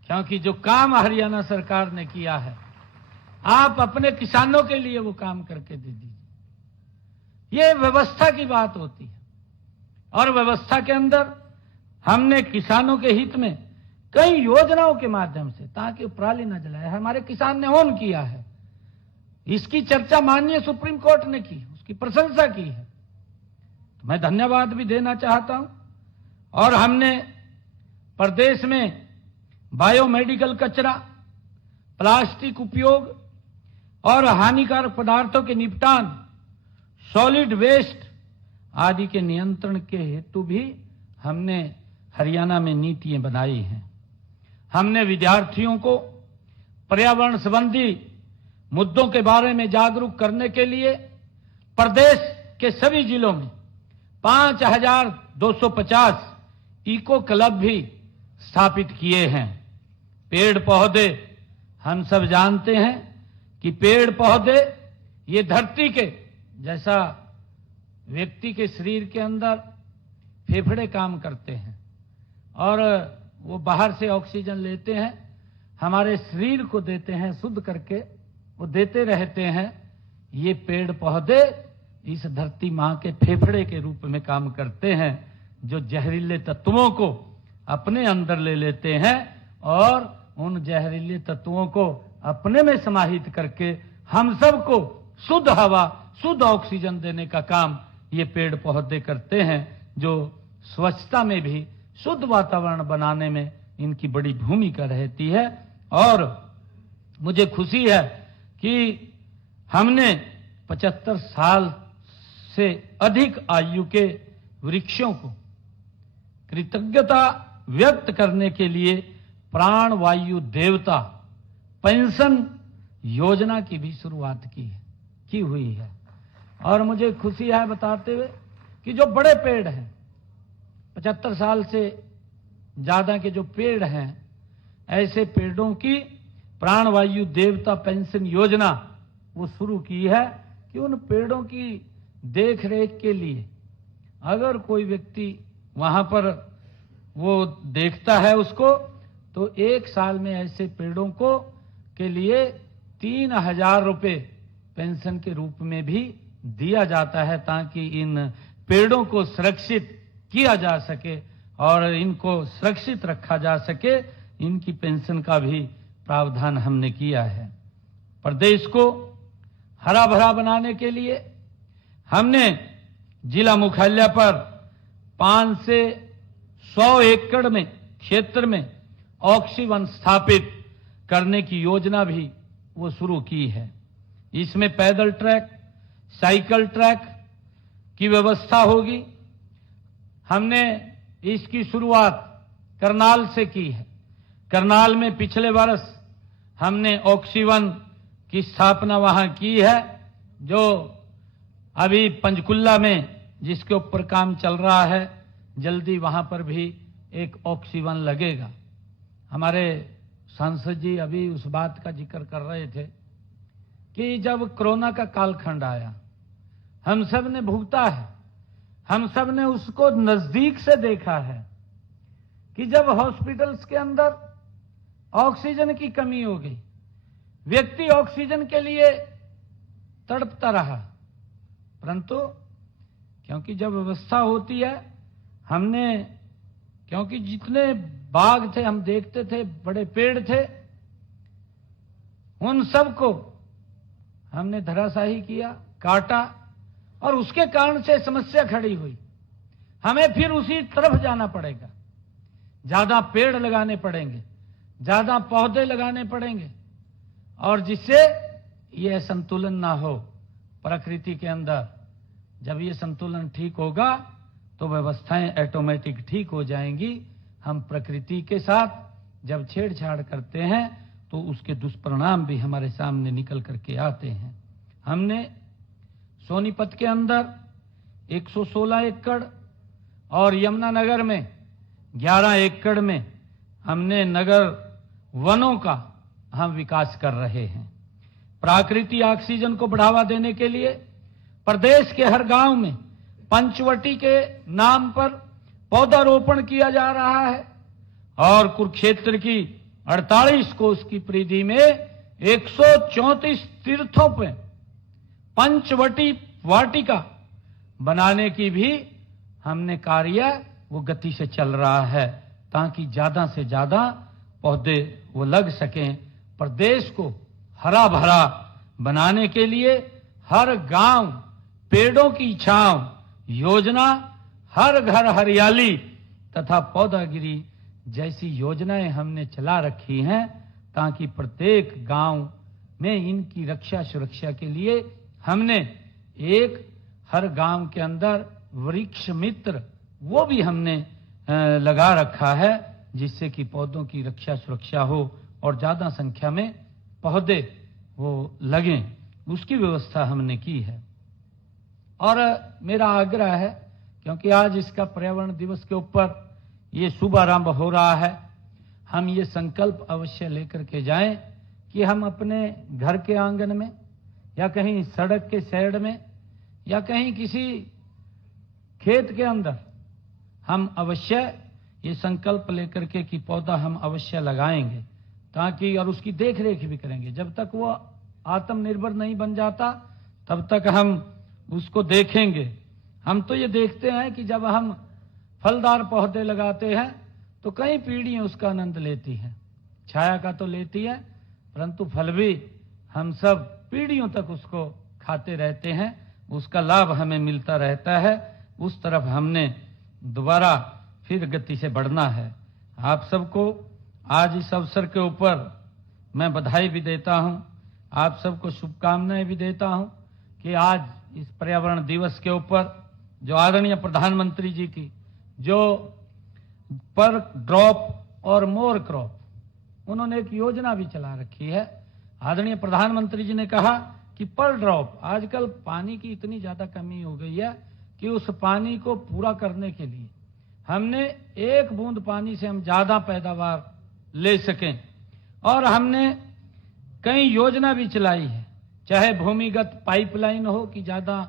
क्योंकि जो काम हरियाणा सरकार ने किया है आप अपने किसानों के लिए वो काम करके दे दीजिए। ये व्यवस्था की बात होती है और व्यवस्था के अंदर हमने किसानों के हित में कई योजनाओं के माध्यम से, ताकि पराली न जलाए, हमारे किसान ने ऑन किया है। इसकी चर्चा माननीय सुप्रीम कोर्ट ने की, उसकी प्रशंसा की है, तो मैं धन्यवाद भी देना चाहता हूं। और हमने प्रदेश में बायोमेडिकल कचरा, प्लास्टिक उपयोग और हानिकारक पदार्थों के निपटान, सॉलिड वेस्ट आदि के नियंत्रण के हेतु भी हमने हरियाणा में नीतियां बनाई हैं। हमने विद्यार्थियों को पर्यावरण संबंधी मुद्दों के बारे में जागरूक करने के लिए प्रदेश के सभी जिलों में 5250 इको क्लब भी स्थापित किए हैं। पेड़ पौधे, हम सब जानते हैं कि पेड़ पौधे ये धरती के जैसा व्यक्ति के शरीर के अंदर फेफड़े काम करते हैं और वो बाहर से ऑक्सीजन लेते हैं, हमारे शरीर को देते हैं, शुद्ध करके वो देते रहते हैं। ये पेड़ पौधे इस धरती मां के फेफड़े के रूप में काम करते हैं, जो जहरीले तत्वों को अपने अंदर ले लेते हैं और उन जहरीले तत्वों को अपने में समाहित करके हम सबको शुद्ध हवा, शुद्ध ऑक्सीजन देने का काम ये पेड़ पौधे करते हैं, जो स्वच्छता में भी, शुद्ध वातावरण बनाने में इनकी बड़ी भूमिका रहती है। और मुझे खुशी है कि हमने 75 साल से अधिक आयु के वृक्षों को कृतज्ञता व्यक्त करने के लिए प्राण वायु देवता पेंशन योजना की भी शुरुआत की हुई है। और मुझे खुशी है बताते हुए कि जो बड़े पेड़ हैं, 75 साल से ज्यादा के जो पेड़ हैं, ऐसे पेड़ों की प्राण वायु देवता पेंशन योजना वो शुरू की है कि उन पेड़ों की देख रेख के लिए अगर कोई व्यक्ति वहां पर वो देखता है उसको, तो 1 साल में ऐसे पेड़ों को के लिए 3000 रुपए पेंशन के रूप में भी दिया जाता है, ताकि इन पेड़ों को सुरक्षित किया जा सके और इनको सुरक्षित रखा जा सके। इनकी पेंशन का भी प्रावधान हमने किया है। प्रदेश को हरा भरा बनाने के लिए हमने जिला मुख्यालय पर 5 से 100 एकड़ में क्षेत्र में ऑक्सीवन स्थापित करने की योजना भी वो शुरू की है। इसमें पैदल ट्रैक, साइकिल ट्रैक की व्यवस्था होगी। हमने इसकी शुरुआत करनाल से की है। करनाल में पिछले वर्ष हमने ऑक्सीवन की स्थापना वहां की है, जो अभी पंचकुला में जिसके ऊपर काम चल रहा है, जल्दी वहां पर भी एक ऑक्सीजन लगेगा। हमारे सांसद जी अभी उस बात का जिक्र कर रहे थे कि जब कोरोना का कालखंड आया, हम सब ने भुगता है, हम सब ने उसको नजदीक से देखा है कि जब हॉस्पिटल्स के अंदर ऑक्सीजन की कमी हो गई, व्यक्ति ऑक्सीजन के लिए तड़पता रहा, परंतु क्योंकि जब व्यवस्था होती है, हमने, क्योंकि जितने बाग थे हम देखते थे, बड़े पेड़ थे, उन सबको हमने धराशाही किया, काटा, और उसके कारण से समस्या खड़ी हुई। हमें फिर उसी तरफ जाना पड़ेगा, ज्यादा पेड़ लगाने पड़ेंगे, ज्यादा पौधे लगाने पड़ेंगे, और जिससे यह संतुलन ना हो प्रकृति के अंदर। जब ये संतुलन ठीक होगा तो व्यवस्थाएं ऑटोमेटिक ठीक हो जाएंगी। हम प्रकृति के साथ जब छेड़छाड़ करते हैं तो उसके दुष्परिणाम भी हमारे सामने निकल करके आते हैं। हमने सोनीपत के अंदर 116 एकड़ और यमुनानगर में 11 एकड़ में हमने नगर वनों का हम विकास कर रहे हैं। प्राकृतिक ऑक्सीजन को बढ़ावा देने के लिए प्रदेश के हर गांव में पंचवटी के नाम पर पौधारोपण किया जा रहा है, और कुरुक्षेत्र की 48 कोस की परिधि में 134 तीर्थों पे पंचवटी वाटिका बनाने की भी हमने कार्य वो गति से चल रहा है, ताकि ज्यादा से ज्यादा पौधे वो लग सकें। प्रदेश को हरा भरा बनाने के लिए हर गांव पेड़ों की छांव योजना, हर घर हरियाली तथा पौधागिरी जैसी योजनाएं हमने चला रखी हैं, ताकि प्रत्येक गांव में इनकी रक्षा सुरक्षा के लिए हमने एक हर गांव के अंदर वृक्ष मित्र वो भी हमने लगा रखा है, जिससे कि पौधों की रक्षा सुरक्षा हो और ज्यादा संख्या में पौधे वो लगें, उसकी व्यवस्था हमने की है। और मेरा आग्रह है, क्योंकि आज इसका पर्यावरण दिवस के ऊपर ये शुभारंभ हो रहा है, हम ये संकल्प अवश्य लेकर के जाएं कि हम अपने घर के आंगन में या कहीं सड़क के साइड में या कहीं किसी खेत के अंदर हम अवश्य ये संकल्प लेकर के कि पौधा हम अवश्य लगाएंगे, ताकि, और उसकी देख रेख भी करेंगे। जब तक वो आत्मनिर्भर नहीं बन जाता तब तक हम उसको देखेंगे। हम तो ये देखते हैं कि जब हम फलदार पौधे लगाते हैं तो कई पीढ़ियां उसका आनंद लेती हैं, छाया का तो लेती है, परंतु फल भी हम सब पीढ़ियों तक उसको खाते रहते हैं, उसका लाभ हमें मिलता रहता है। उस तरफ हमने दोबारा फिर गति से बढ़ना है। आप सबको आज इस अवसर के ऊपर मैं बधाई भी देता हूं, आप सबको शुभकामनाएं भी देता हूं कि आज इस पर्यावरण दिवस के ऊपर जो आदरणीय प्रधानमंत्री जी की जो पर ड्रॉप और मोर क्रॉप उन्होंने एक योजना भी चला रखी है। आदरणीय प्रधानमंत्री जी ने कहा कि पर ड्रॉप, आजकल पानी की इतनी ज्यादा कमी हो गई है कि उस पानी को पूरा करने के लिए हमने एक बूंद पानी से हम ज्यादा पैदावार ले सकें, और हमने कई योजना भी चलाई है, चाहे भूमिगत पाइपलाइन हो कि ज्यादा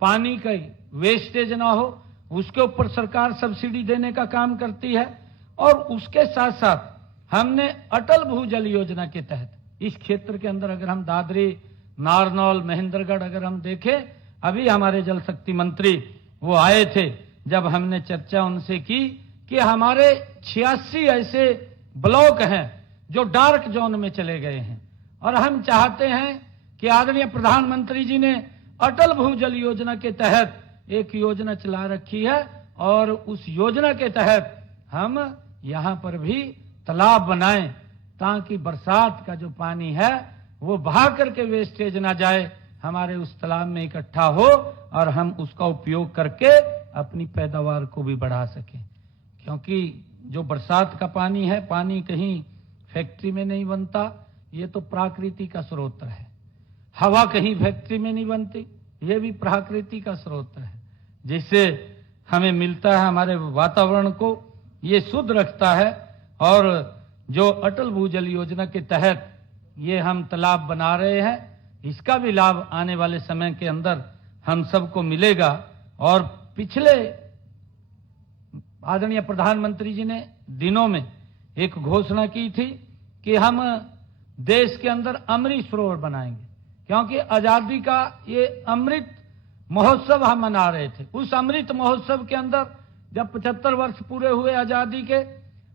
पानी का वेस्टेज ना हो, उसके ऊपर सरकार सब्सिडी देने का काम करती है। और उसके साथ साथ हमने अटल भूजल योजना के तहत इस क्षेत्र के अंदर अगर हम दादरी, नारनौल, महेंद्रगढ़ अगर हम देखें, अभी हमारे जल शक्ति मंत्री वो आए थे, जब हमने चर्चा उनसे की कि हमारे 86 ऐसे ब्लॉक हैं जो डार्क जोन में चले गए हैं, और हम चाहते हैं कि आदरणीय प्रधानमंत्री जी ने अटल भूजल योजना के तहत एक योजना चला रखी है, और उस योजना के तहत हम यहां पर भी तालाब बनाएं, ताकि बरसात का जो पानी है वो बहा करके वेस्टेज ना जाए, हमारे उस तालाब में इकट्ठा हो और हम उसका उपयोग करके अपनी पैदावार को भी बढ़ा सकें। क्योंकि जो बरसात का पानी है, पानी कहीं फैक्ट्री में नहीं बनता, ये तो प्रकृति का स्रोत है। हवा कहीं फैक्ट्री में नहीं बनती, ये भी प्रकृति का स्रोत है। जिससे हमें मिलता है, हमारे वातावरण को ये शुद्ध रखता है। और जो अटल भूजल योजना के तहत ये हम तालाब बना रहे हैं, इसका भी लाभ आने वाले समय के अंदर हम सबको मिलेगा। और पिछले आदरणीय प्रधानमंत्री जी ने दिनों में एक घोषणा की थी कि हम देश के अंदर अमृत सरोवर बनाएंगे, क्योंकि आजादी का ये अमृत महोत्सव हम मना रहे थे। उस अमृत महोत्सव के अंदर जब 75 वर्ष पूरे हुए आजादी के,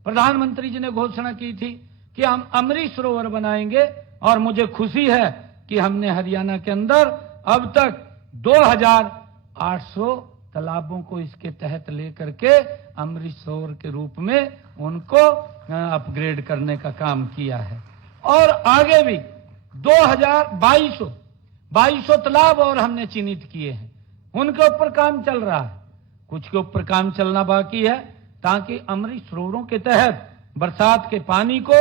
प्रधानमंत्री जी ने घोषणा की थी कि हम अमृत सरोवर बनाएंगे। और मुझे खुशी है कि हमने हरियाणा के अंदर अब तक 2800 तालाबों को इसके तहत लेकर के अमृत सरोवर के रूप में उनको अपग्रेड करने का काम किया है। और आगे भी 2200 तालाब और हमने चिन्हित किए हैं, उनके ऊपर काम चल रहा है। कुछ के ऊपर काम चलना बाकी है, ताकि अमृत सरोवरों के तहत बरसात के पानी को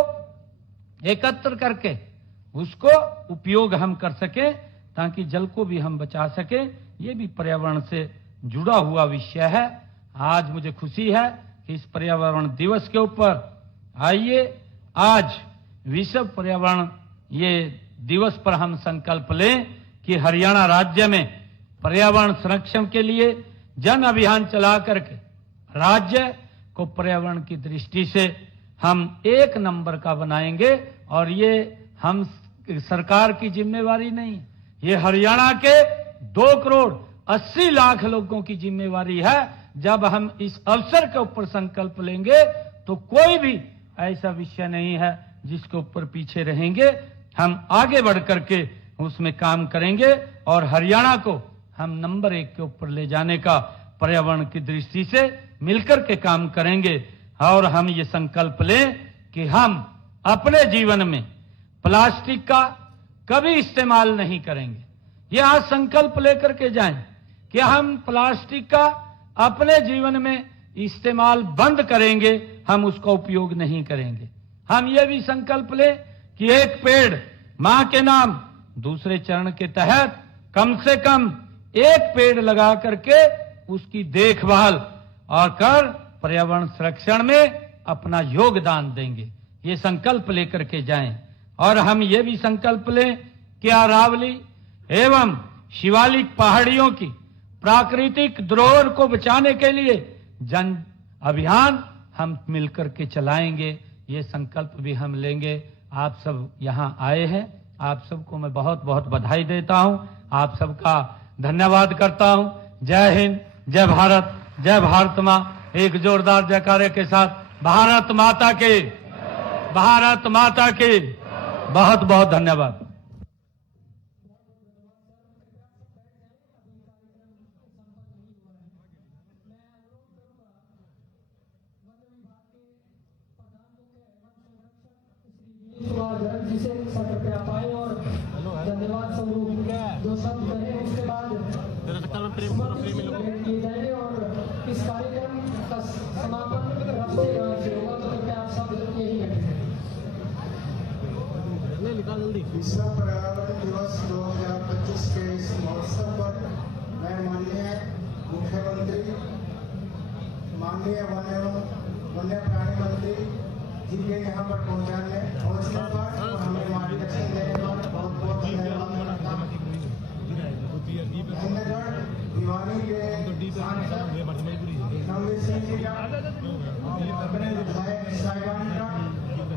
एकत्र करके उसको उपयोग हम कर सकें, ताकि जल को भी हम बचा सकें। ये भी पर्यावरण से जुड़ा हुआ विषय है। आज मुझे खुशी है कि इस पर्यावरण दिवस के ऊपर आइए, आज विश्व पर्यावरण ये दिवस पर हम संकल्प लें कि हरियाणा राज्य में पर्यावरण संरक्षण के लिए जन अभियान चला करके राज्य को पर्यावरण की दृष्टि से हम 1 नंबर का बनाएंगे। और ये हम सरकार की जिम्मेवारी नहीं, ये हरियाणा के 2,80,00,000 लोगों की जिम्मेवारी है। जब हम इस अवसर के ऊपर संकल्प लेंगे तो कोई भी ऐसा विषय नहीं है जिसके ऊपर पीछे रहेंगे। हम आगे बढ़ करके उसमें काम करेंगे और हरियाणा को हम नंबर 1 के ऊपर ले जाने का पर्यावरण की दृष्टि से मिलकर के काम करेंगे। और हम ये संकल्प लें कि हम अपने जीवन में प्लास्टिक का कभी इस्तेमाल नहीं करेंगे। ये आज संकल्प लेकर के जाएं कि हम प्लास्टिक का अपने जीवन में इस्तेमाल बंद करेंगे, हम उसका उपयोग नहीं करेंगे। हम ये भी संकल्प लें कि एक पेड़ मां के नाम दूसरे चरण के तहत कम से कम 1 पेड़ लगा करके उसकी देखभाल और कर पर्यावरण संरक्षण में अपना योगदान देंगे। ये संकल्प लेकर के जाएं। और हम ये भी संकल्प लें कि अरावली एवं शिवालिक पहाड़ियों की प्राकृतिक धरोहर को बचाने के लिए जन अभियान हम मिलकर के चलाएंगे। ये संकल्प भी हम लेंगे। आप सब यहाँ आए हैं, आप सबको मैं बहुत बहुत बधाई देता हूँ, आप सबका धन्यवाद करता हूँ। जय हिंद, जय भारत, जय भारत माँ। एक जोरदार जयकारे के साथ भारत माता के, भारत माता के। बहुत बहुत धन्यवाद। जी से कृपया पाए और धन्यवाद स्वरूप जो शब्द कहे उसके बाद किए जाएंगे और इस कार्यक्रम का समापन राष्ट्रीय गान से होगा। तो कृपया आप सब यही विश्व पर्यावरण दिवस 2025 के इस महोत्सव पर मैं माननीय मुख्यमंत्री, माननीय वन्य प्राणी मंत्री जी के यहाँ पर पहुँचने पर और हमें मार्गदर्शन देने पर बहुत बहुत धन्यवाद करता हूँ। महेंद्रगढ़ भिवानी के सांसद नवनीत सिंह जी का, अपने विधायक साहिबान का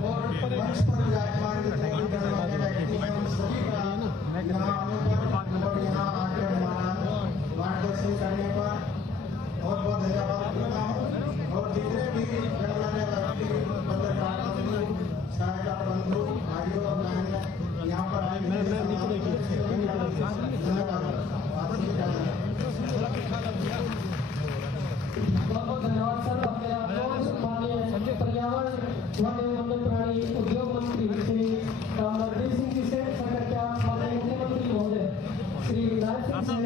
और मंच पर विराजमान जितने भी गणमान्य व्यक्ति हैं उन सभी का यहाँ आने पर और यहाँ आकर हमारा मार्गदर्शन करने पर बहुत बहुत धन्यवाद करता हूँ। और जितने भी गणमान्य व्यक्ति, पत्रकार बंधु, सहायता बंधु, भाइयों और बहन यहाँ पर आए बहुत धन्यवाद सर। अपने आप को माननीय पर्यावरण वन्य प्राणी उद्योग मंत्री श्री रणबीर सिंह जी से कृपया माननीय मुख्यमंत्री महोदय श्री नायब सिंह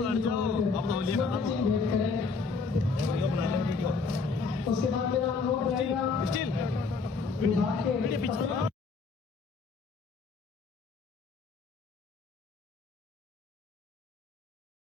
भेंट करें। उसके बाद मेरा अनुरोध रहेगा विभाग के